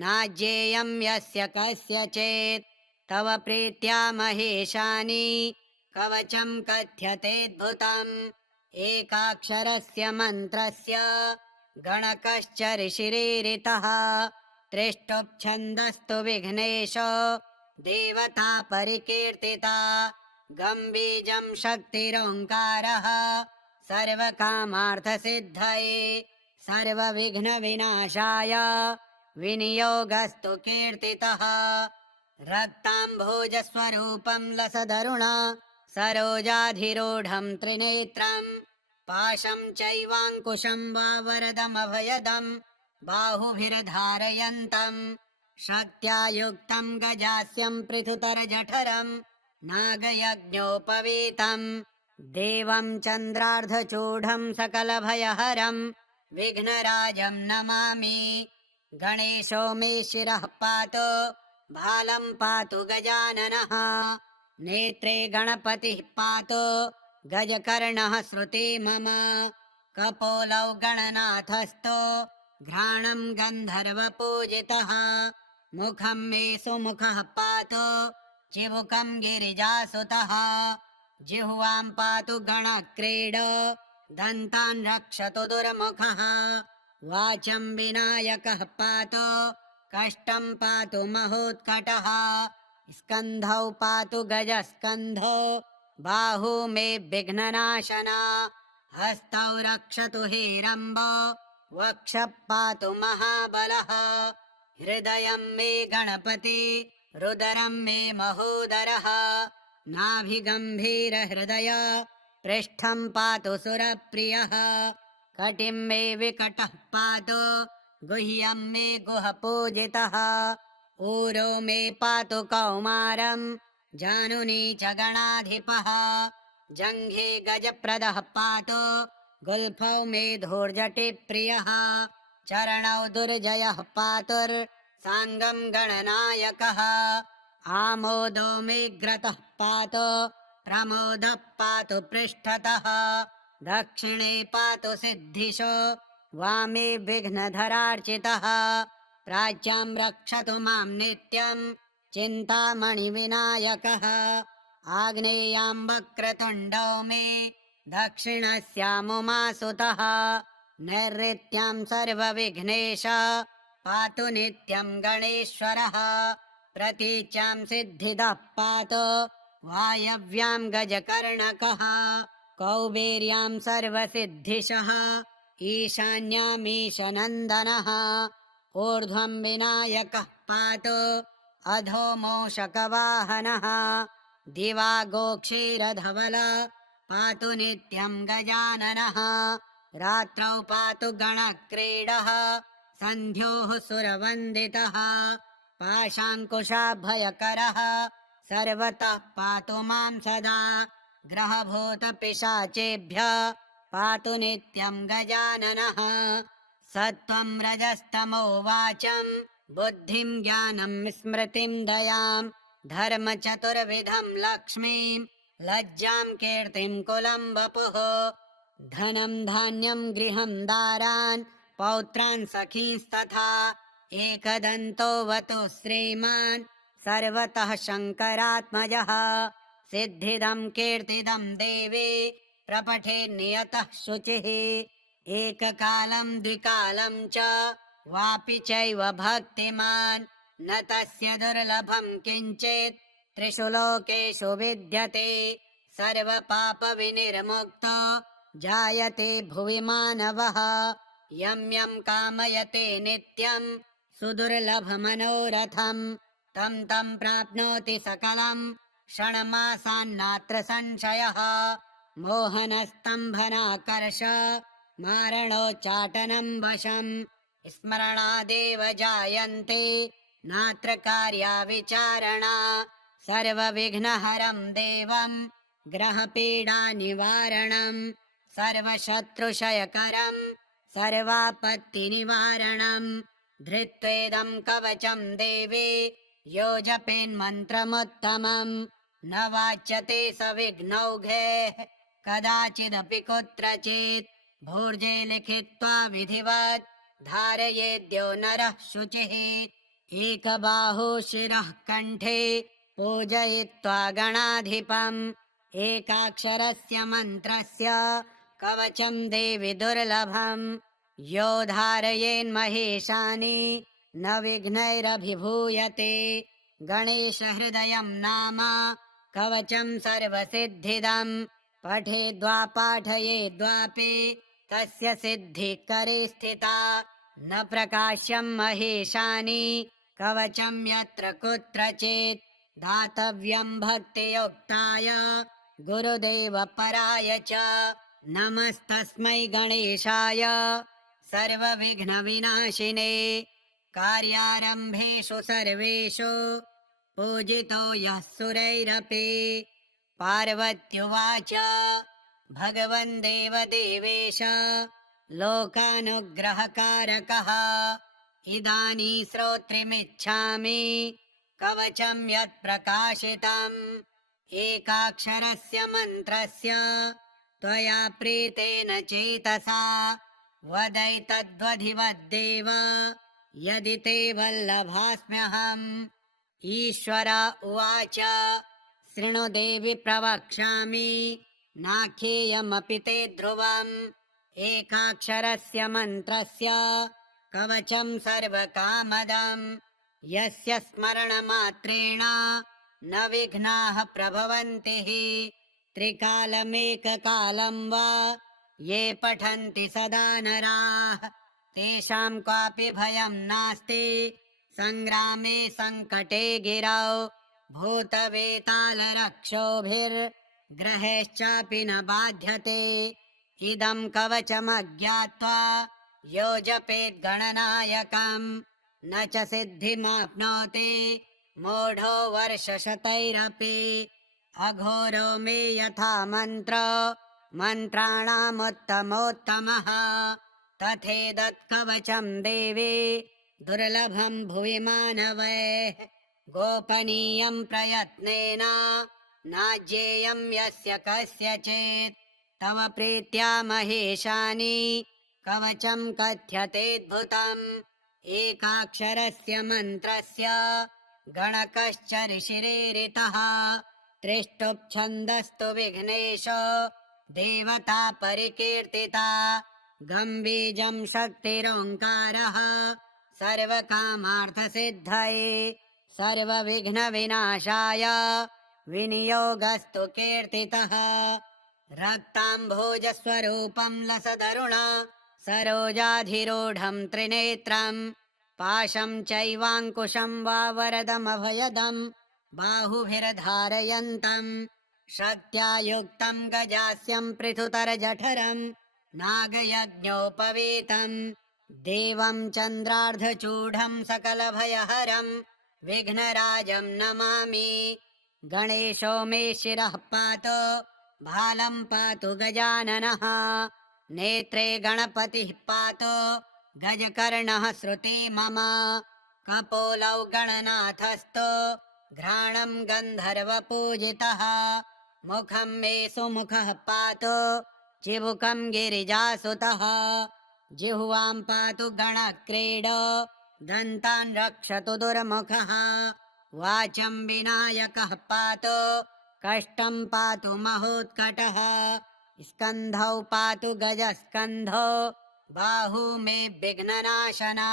नाज्येयं यस्य कस्यचित् तव प्रीत्या महेशानि कवचं कथ्यतेऽद्भुतम् एकाक्षरस्य मन्त्रस्य गणकश्च ऋषिरीरितः त्रिष्टुप् विघ्नेशो देवता परिकीर्तिता गम्बीजं शक्तिरोङ्कारः सर्वकामार्थसिद्धये सर्वविघ्नविनाशाय विनियोगस्तु कीर्तितः रक्ताम्भोजस्वरूपं लसदरुण सरोजाधिरूढं त्रिनेत्रम् पाशं चैवाङ्कुशं वा वरदमभयदं बाहुभिर्धारयन्तम् शक्त्या युक्तं गजास्यं पृथुतरजठरं नागयज्ञोपवीतं देवं चन्द्रार्धचूढं सकलभयहरं विघ्नराजं नमामि गणेशो मे शिरः पातु भालं पातु गजाननः नेत्रे गणपतिः पातु गजकर्णः श्रुते मम कपोलौ गणनाथस्तु घ्राणं गन्धर्वपूजितः मुखं मे सुमुखः पातु चिबुकं गिरिजासुतः जिह्वां पातु गणक्रीडो दन्तान् रक्षतु दुर्मुखः वाचं विनायकः पातु कष्टं पातु महोत्कटः स्कन्धौ पातु गजस्कन्धो बाहू मे विघ्ननाशना हस्तौ रक्षतु हेरम्बो वक्षः पातु महाबलः हृदयं मे गणपति रुदरं मे महोदरः नाभिगम्भीरहृदय पृष्ठं पातु सुरप्रियः कटिं मे विकटः पातु गुह्यं मे गुहपूजितः ऊरो मे पातु कौमारं जानुनी च गणाधिपः जङ्घे गजप्रदः पातु गुल्फौ मे धूर्जटिप्रियः चरणौ दुर्जयः पातुर्साङ्गं गणनायकः आमोदो मे ग्रतः पातु प्रमोदः पातु पृष्ठतः दक्षिणे पातु सिद्धिशो वामे विघ्नधरार्चितः प्राच्यां रक्षतु मां नित्यं चिन्तामणिविनायकः आग्नेयां वक्रतुण्डो मे दक्षिणस्यामुमासुतः नैऋत्यां सर्वविघ्नेश पातु नित्यं गणेश्वरः प्रतीच्यां सिद्धिदः पातु वायव्यां गजकर्णकः कौबेर्यां सर्वसिद्धिशः ईशान्यामीशनन्दनः ऊर्ध्वं विनायकः पातु अधो मूषकवाहनः दिवा गोक्षीरधवल पातु नित्यं गजाननः रात्रौ पातु गणक्रीडः सन्ध्योः सुरवन्दितः पाशाङ्कुशाभयकरः सर्वतः पातु मां सदा ग्रहभूतपिशाचेभ्यः पातु नित्यं गजाननः सत्त्वं रजस्तमो वाचं बुद्धिं ज्ञानं स्मृतिं दयां धर्मचतुर्विधं लक्ष्मीं लज्जां कीर्तिं कुलं वपुः धनं धान्यं गृहं दारान् पौत्रान् सखींस्तथा एकदन्तो वतु श्रीमान् सर्वतः शङ्करात्मजः सिद्धिदं कीर्तिदं देवी प्रपठे नियतः शुचिः एककालं द्विकालं च वापि चैव भक्तिमान् न तस्य दुर्लभं किञ्चित् त्रिषु लोकेषु विद्यते सर्वपापविनिर्मुक्तो जायते भुवि मानवः यं यं कामयते नित्यं सुदुर्लभमनोरथं तं तं प्राप्नोति सकलं क्षणमासान्नात्र संशयः मोहनस्तम्भनाकर्ष मारणोच्चाटनं वशम् स्मरणादेव जायन्ते नात्र कार्या विचारणा सर्वविघ्नहरं देवं ग्रहपीडानिवारणं सर्वशत्रुक्षयकरं सर्वापत्तिनिवारणं धृत्वेदं कवचं देवे यो जपेन्मन्त्रमुत्तमं न वाच्यते स विघ्नौघैः कदाचिदपि कुत्रचित् भूर्जे लिखित्वा विधिवत् धारयेद्यो नरः शुचिः एकबाहो शिरः कण्ठे पूजयित्वा गणाधिपम् एकाक्षरस्य मन्त्रस्य कवचं देवि दुर्लभम् यो धारयेन्महेशानि न विघ्नैरभिभूयते गणेशहृदयं नाम कवचं सर्वसिद्धिदम् पठेद्वा पाठयेद्वापि तस्य सिद्धिः करे स्थिता न प्रकाश्यं महेशानि कवचं यत्र कुत्रचित् दातव्यं भक्तियुक्ताय गुरुदेवपराय च नमस्तस्मै गणेशाय सर्वविघ्नविनाशिने कार्यारम्भेषु सर्वेषु पूजितो यः सुरैरपि पार्वत्युवाच भगवन् देवदेवेश लोकानुग्रहकारकः इदानीं श्रोत्रिमिच्छामि कवचं यत् प्रकाशितम् एकाक्षरस्य मन्त्रस्य त्वया प्रीतेन चेतसा वदैतद्वधिवद्देव यदि ते वल्लभास्म्यहम् ईश्वर उवाच शृणु देवि प्रवक्ष्यामि नाख्येयमपि ते ध्रुवम् एकाक्षरस्य मन्त्रस्य कवचं सर्वकामदम् यस्य स्मरणमात्रेण न विघ्नाः प्रभवन्ति हि त्रिकालमेककालं वा ये पठन्ति सदा नराः तेषां क्वापि भयं नास्ति संग्रामे संकटे गिरौ भूतवेतालरक्षोभिर्ग्रहेश्चापि न बाध्यते इदं कवचमज्ञात्वा यो जपेत् गणनायकम् न च सिद्धिमाप्नोति मूढो वर्षशतैरपि अघोरो मे यथा मन्त्रो मन्त्राणामुत्तमोत्तमः तथेदत्कवचं देवी दुर्लभं भुवि मानवैः गोपनीयं प्रयत्नेन नाज्येयं यस्य कस्यचित् तव प्रीत्या महेशानि कवचं कथ्यतेऽद्भुतम् एकाक्षरस्य मन्त्रस्य गणकश्च ऋषिरेरितः त्रिष्टुप् विघ्नेशो देवता परिकीर्तिता गम्बीजं शक्तिरोङ्कारः सर्वकामार्थसिद्धये सर्वविघ्नविनाशाय विनियोगस्तु कीर्तितः रक्ताम्भोजस्वरूपं लसतरुण सरोजाधिरूढं त्रिनेत्रं पाशं चैवाङ्कुशं वा वरदमभयदं बाहुभिर्धारयन्तं शक्त्या युक्तं गजास्यं पृथुतरजठरं नागयज्ञोपवीतं देवं चन्द्रार्धचूढं सकलभयहरं विघ्नराजं नमामि गणेशो मे शिरः पातु भालं पातु गजाननः नेत्रे गणपतिः पातु गजकर्णः श्रुति मम कपोलौ गणनाथस्तु घ्राणं गन्धर्वपूजितः मुखं मे सुमुखः पातु चिबुकं गिरिजासुतः जिह्वां पातु गणक्रीडो दन्तान् रक्षतु दुर्मुखः वाचं विनायकः पातु कष्टं पातु महोत्कटः स्कन्धौ पातु गजस्कन्धो बाहू मे विघ्ननाशना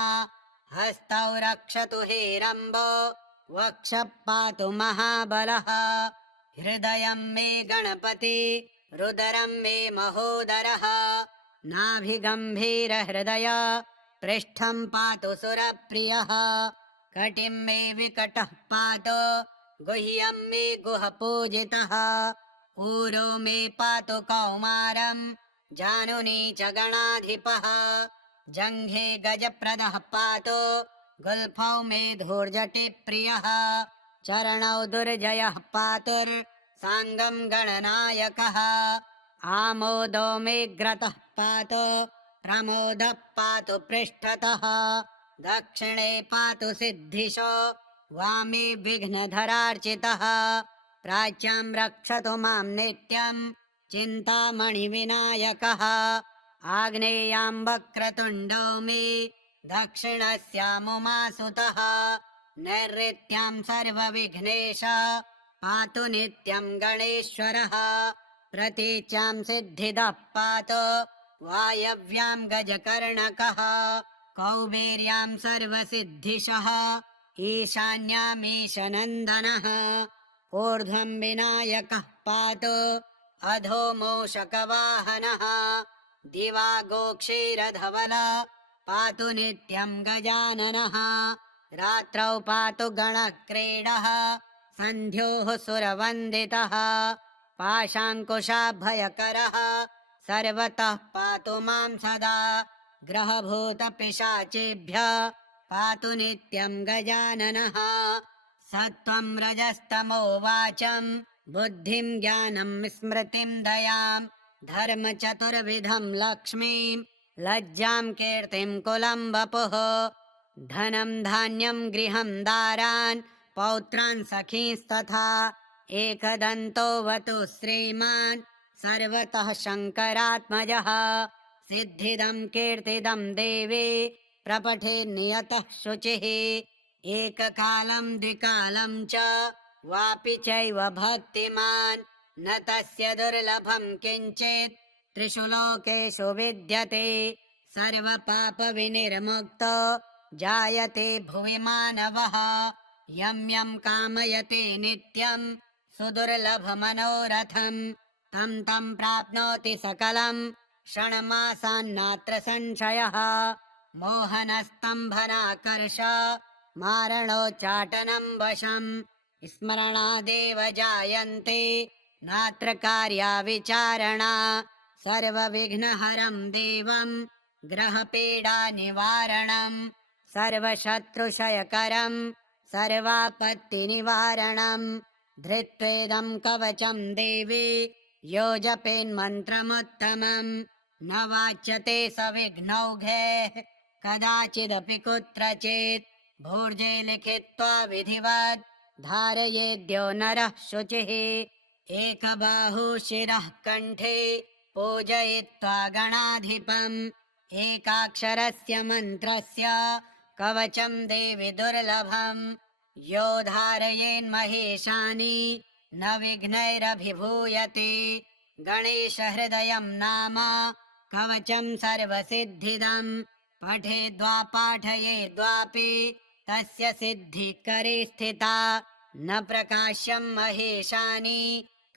हस्तौ रक्षतु हेरम्बो वक्षः पातु महाबलः हृदयं मे गणपति रुदरं मे महोदरः नाभिगम्भीरहृदय पृष्ठं पातु सुरप्रियः कटिं मे विकटः पातु गुह्यं मे गुहपूजितः ऊरो मे पातु कौमारं जानुनी च गणाधिपः जङ्घे गजप्रदः पातु गुल्फौ मे धूर्जटिप्रियः चरणौ दुर्जयः पातुर्साङ्गं गणनायकः आमोदो मे ग्रतः पातु प्रमोदः पातु पृष्ठतः दक्षिणे पातु सिद्धिशो वामे विघ्नधरार्चितः प्राच्यां रक्षतु मां नित्यं चिन्तामणिविनायकः आग्नेयां वक्रतुण्डो मे दक्षिणस्यामुमासुतः नैऋत्यां सर्वविघ्नेश पातु नित्यं गणेश्वरः प्रतीच्यां सिद्धिदः पातु वायव्यां गजकर्णकः कौबेर्यां सर्वसिद्धिशः ईशान्यामीशनन्दनः ऊर्ध्वं विनायकः पातु अधो मूषकवाहनः दिवा गोक्षीरधवल पातु नित्यं गजाननः रात्रौ पातु गणक्रीडः सन्ध्योः सुरवन्दितः पाशाङ्कुशाभयकरः सर्वतः पातु मां सदा ग्रहभूतपिशाचेभ्यः पातु नित्यं गजाननः सत्त्वं रजस्तमो वाचं बुद्धिं ज्ञानं स्मृतिं दयां धर्मचतुर्विधं लक्ष्मीं लज्जां कीर्तिं कुलं वपुः धनं धान्यं गृहं दारान् पौत्रान् सखींस्तथा एकदन्तो वतु श्रीमान् सर्वतः शङ्करात्मजः सिद्धिदं कीर्तिदं देवे प्रपठे नियतः शुचिः एककालं द्विकालं च वापि चैव भक्तिमान् न तस्य दुर्लभं किञ्चित् त्रिषु लोकेषु विद्यते सर्वपापविनिर्मुक्तो जायते भुवि मानवः यं यं कामयते नित्यं सुदुर्लभमनोरथं तं तं प्राप्नोति सकलं षण्मासान्नात्र संशयः मोहनस्तम्भनाकर्ष मारणोच्चाटनं वशं स्मरणादेव जायन्ते नात्र कार्या विचारणा सर्वविघ्नहरं देवं ग्रहपीडानिवारणं सर्वशत्रुक्षयकरं सर्वापत्तिनिवारणं धृत्वेदं कवचं देवी यो जपेन्मन्त्रमुत्तमं न वाच्यते सविघ्नौघैः कदाचिदपि कुत्रचित् भूर्जे लिखित्वा विधिवत् धारयेद्यो नरः शुचिः एकबाहु शिरः कण्ठे पूजयित्वा गणाधिपम् एकाक्षरस्य मन्त्रस्य कवचं देवि दुर्लभम् यो धारयेन्महेशानि न विघ्नैरभिभूयते गणेशहृदयं नाम कवचं सर्वसिद्धिदम् पठेद्वा पाठयेद्वापि तस्य सिद्धिकरे स्थिता न प्रकाश्यं महेशानि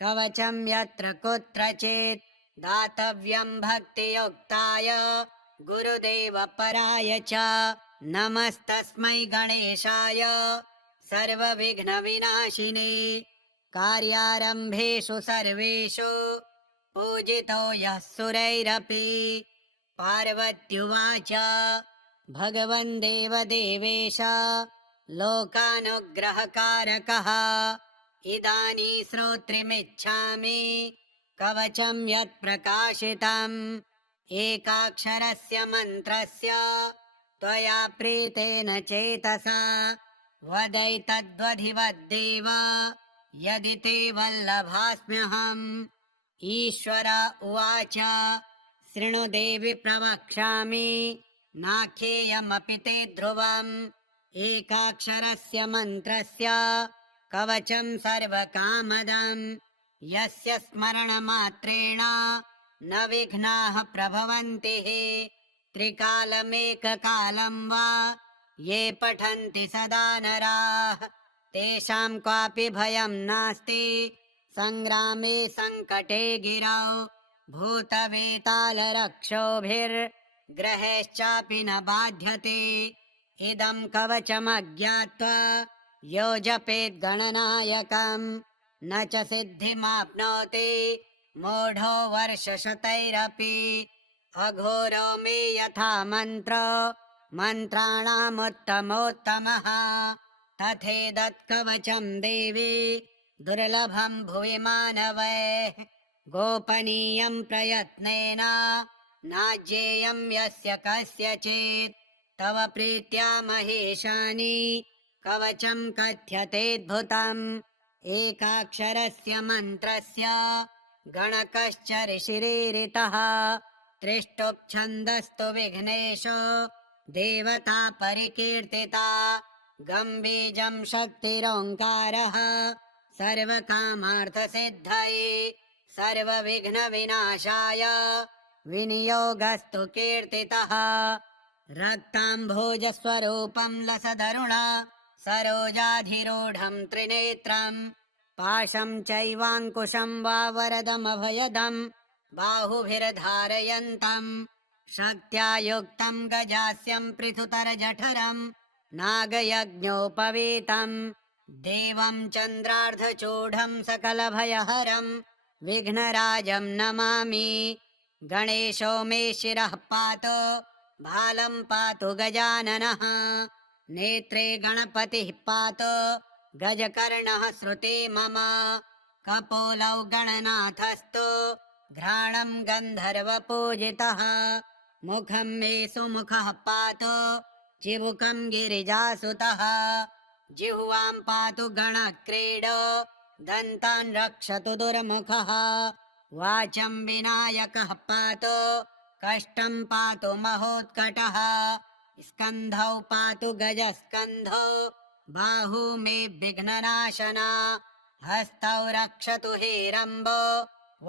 कवचं यत्र कुत्रचित् दातव्यं भक्तियुक्ताय गुरुदेवपराय च नमस्तस्मै गणेशाय सर्वविघ्नविनाशिने कार्यारम्भेषु सर्वेषु पूजितो यः सुरैरपि पार्वत्युवाच भगवन् देवदेवेश लोकानुग्रहकारकः इदानीं श्रोत्रिमिच्छामि कवचं यत् प्रकाशितम् एकाक्षरस्य मन्त्रस्य त्वया प्रीतेन चेतसा वदैतद्वधिवद्देव यदि ते वल्लभास्म्यहम् ईश्वर उवाच शृणु देवि प्रवक्ष्यामि नाख्येयमपि ते ध्रुवम् एकाक्षरस्य मन्त्रस्य कवचं सर्वकामदम् यस्य स्मरणमात्रेण न विघ्नाः प्रभवन्ति त्रिकालमेककालं वा ये पठन्ति सदा नराः तेषां क्वापि भयं नास्ति संग्रामे संकटे गिरौ भूतवेतालरक्षोभिर्ग्रहेश्चापि न बाध्यते इदं कवचमज्ञात्वा यो जपेत् गणनायकम् न च सिद्धिमाप्नोति मूढो वर्षशतैरपि अघोरो मे यथा मन्त्रो मन्त्राणामुत्तमोत्तमः तथेदत्कवचं देवी दुर्लभं भुवि मानवैः गोपनीयं प्रयत्नेन नाज्येयं यस्य कस्यचित् तव प्रीत्या महेशानि कवचं कथ्यतेऽद्भुतम् एकाक्षरस्य मन्त्रस्य गणकश्च ऋषिरीरितः त्रिष्टुप् विघ्नेशो देवता परिकीर्तिता गम्बीजं शक्तिरोङ्कारः सर्वकामार्थसिद्धये सर्वविघ्नविनाशाय विनियोगस्तु कीर्तितः रक्ताम्भोजस्वरूपं लसदरुणा सरोजाधिरूढं त्रिनेत्रं पाशं चैवाङ्कुशं वा वरदमभयदं बाहुभिर्धारयन्तं शक्त्या युक्तं गजास्यं पृथुतरजठरं नागयज्ञोपवीतं देवं चन्द्रार्धचूढं सकलभयहरं विघ्नराजं नमामि गणेशो मे शिरः पातु भालं पातु गजाननः नेत्रे गणपतिः पातु गजकर्णः श्रुते मम कपोलौ गणनाथस्तु घ्राणं गन्धर्वपूजितः मुखं मे सुमुखः पातु चिबुकं गिरिजासुतः जिह्वां पातु गणक्रीडो दन्तान् रक्षतु दुर्मुखः वाचं विनायकः पातु कष्टं पातु महोत्कटः स्कन्धौ पातु गजस्कन्धो बाहू मे विघ्ननाशना हस्तौ रक्षतु हेरम्बो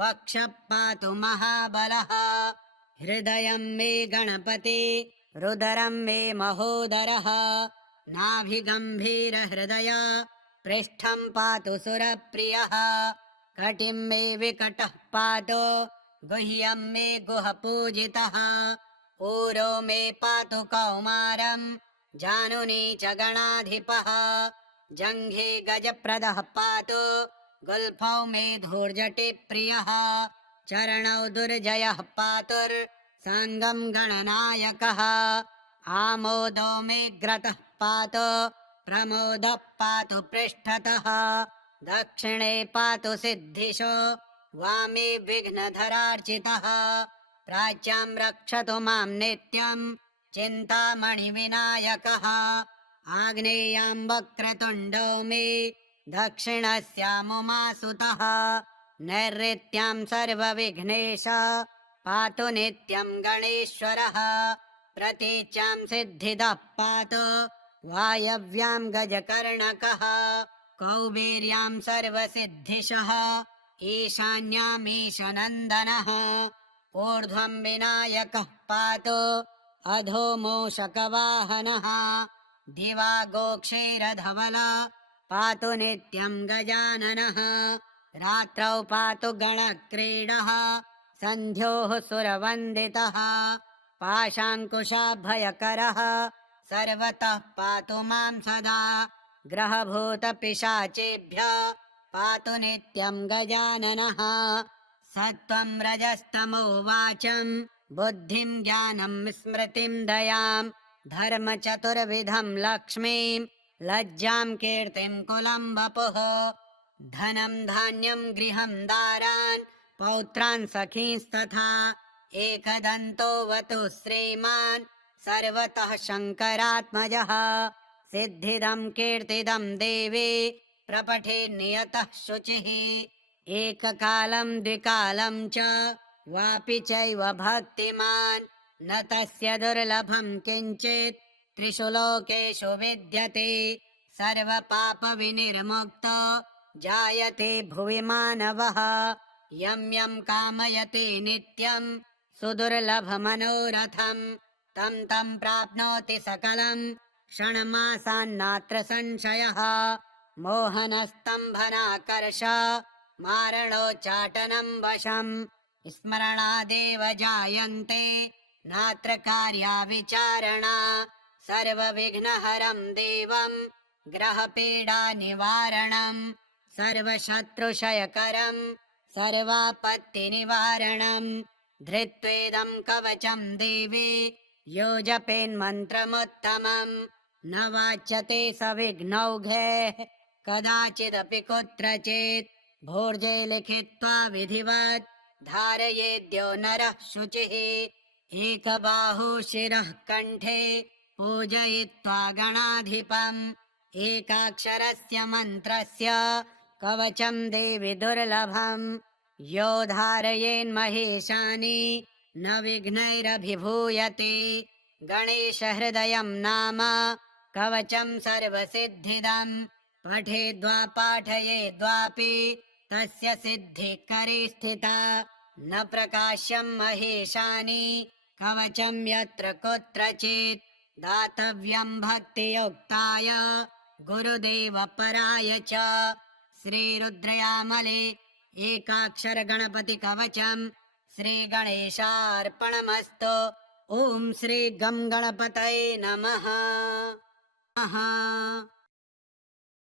वक्षः पातु महाबलः हृदयं मे गणपति रुदरं मे महोदरः नाभिगम्भीरहृदय पृष्ठं पातु सुरप्रियः कटिं मे विकटः पातु गुह्यं मे गुहपूजितः ऊरो मे पातु कौमारं जानुनी च गणाधिपः जङ्घे गजप्रदः पातु गुल्फौ मे धूर्जटिप्रियः चरणौ दुर्जयः पातुर्साङ्गं गणनायकः आमोदो मे ग्रतः पातु प्रमोदः पातु पृष्ठतः दक्षिणे पातु सिद्धिशो वामे विघ्नधरार्चितः प्राच्यां रक्षतु मां नित्यं चिन्तामणिविनायकः आग्नेयां वक्रतुण्डो मे दक्षिणस्यामुमासुतः नैऋत्यां सर्वविघ्नेश पातु नित्यं गणेश्वरः प्रतीच्यां सिद्धिदः पातु वायव्यां गजकर्णकः कौबेर्यां सर्वसिद्धिशः ईशान्यामीशनन्दनः ऊर्ध्वं विनायकः पातु अधो मूषकवाहनः दिवा गोक्षीरधवल पातु नित्यं गजाननः रात्रौ पातु गणक्रीडः सन्ध्योः सुरवन्दितः पाशाङ्कुशाभयकरः सर्वतः पातु मां सदा ग्रहभूतपिशाचेभ्यः पातु नित्यं गजाननः सत्त्वं रजस्तमो वाचं बुद्धिं ज्ञानं स्मृतिं दयां धर्मचतुर्विधं लक्ष्मीं लज्जां कीर्तिं कुलं वपुः धनं धान्यं गृहं दारान् पौत्रान् सखींस्तथा एकदन्तो वतु श्रीमान् सर्वतः शङ्करात्मजः सिद्धिदं कीर्तिदं देवी प्रपठे नियतः शुचिः एककालं द्विकालं च वापि चैव भक्तिमान् न तस्य दुर्लभं किञ्चित् त्रिषु लोकेषु विद्यते सर्वपापविनिर्मुक्तो जायते भुवि मानवः यं यं कामयते नित्यं सुदुर्लभमनोरथं तं तं प्राप्नोति सकलं षण्मासान्नात्र संशयः मोहनस्तम्भनाकर्ष मारणोच्चाटनं वशम् स्मरणादेव जायन्ते नात्र कार्या विचारणा सर्वविघ्नहरं देवं ग्रहपीडानिवारणं सर्वशत्रुक्षयकरं सर्वापत्तिनिवारणं धृत्वेदं कवचं देवे यो जपेन्मन्त्रमुत्तमं न वाच्यते सविघ्नौघैः कदाचिदपि कुत्रचित् भोर्जे लिखित्वा विधिवत् धारयेद्यो नरः शुचिः एकबाहु शिरः कण्ठे पूजयित्वा गणाधिपम् एकाक्षरस्य मन्त्रस्य कवचं देवि दुर्लभम् यो धारयेन्महेशानि न विघ्नैरभिभूयते गणेशहृदयं नाम कवचं सर्वसिद्धिदम् पठेद्वा पाठयेद्वापि तस्य सिद्धिकरी स्थिता न प्रकाश्यं महेशानि कवचं यत्र कुत्रचित् दातव्यं भक्तियुक्ताय गुरुदेवपराय च श्रीरुद्रयामले एकाक्षर गणपति कवचं श्रीगणेशार्पणमस्तु। ॐ श्री गं गणपतये नमः।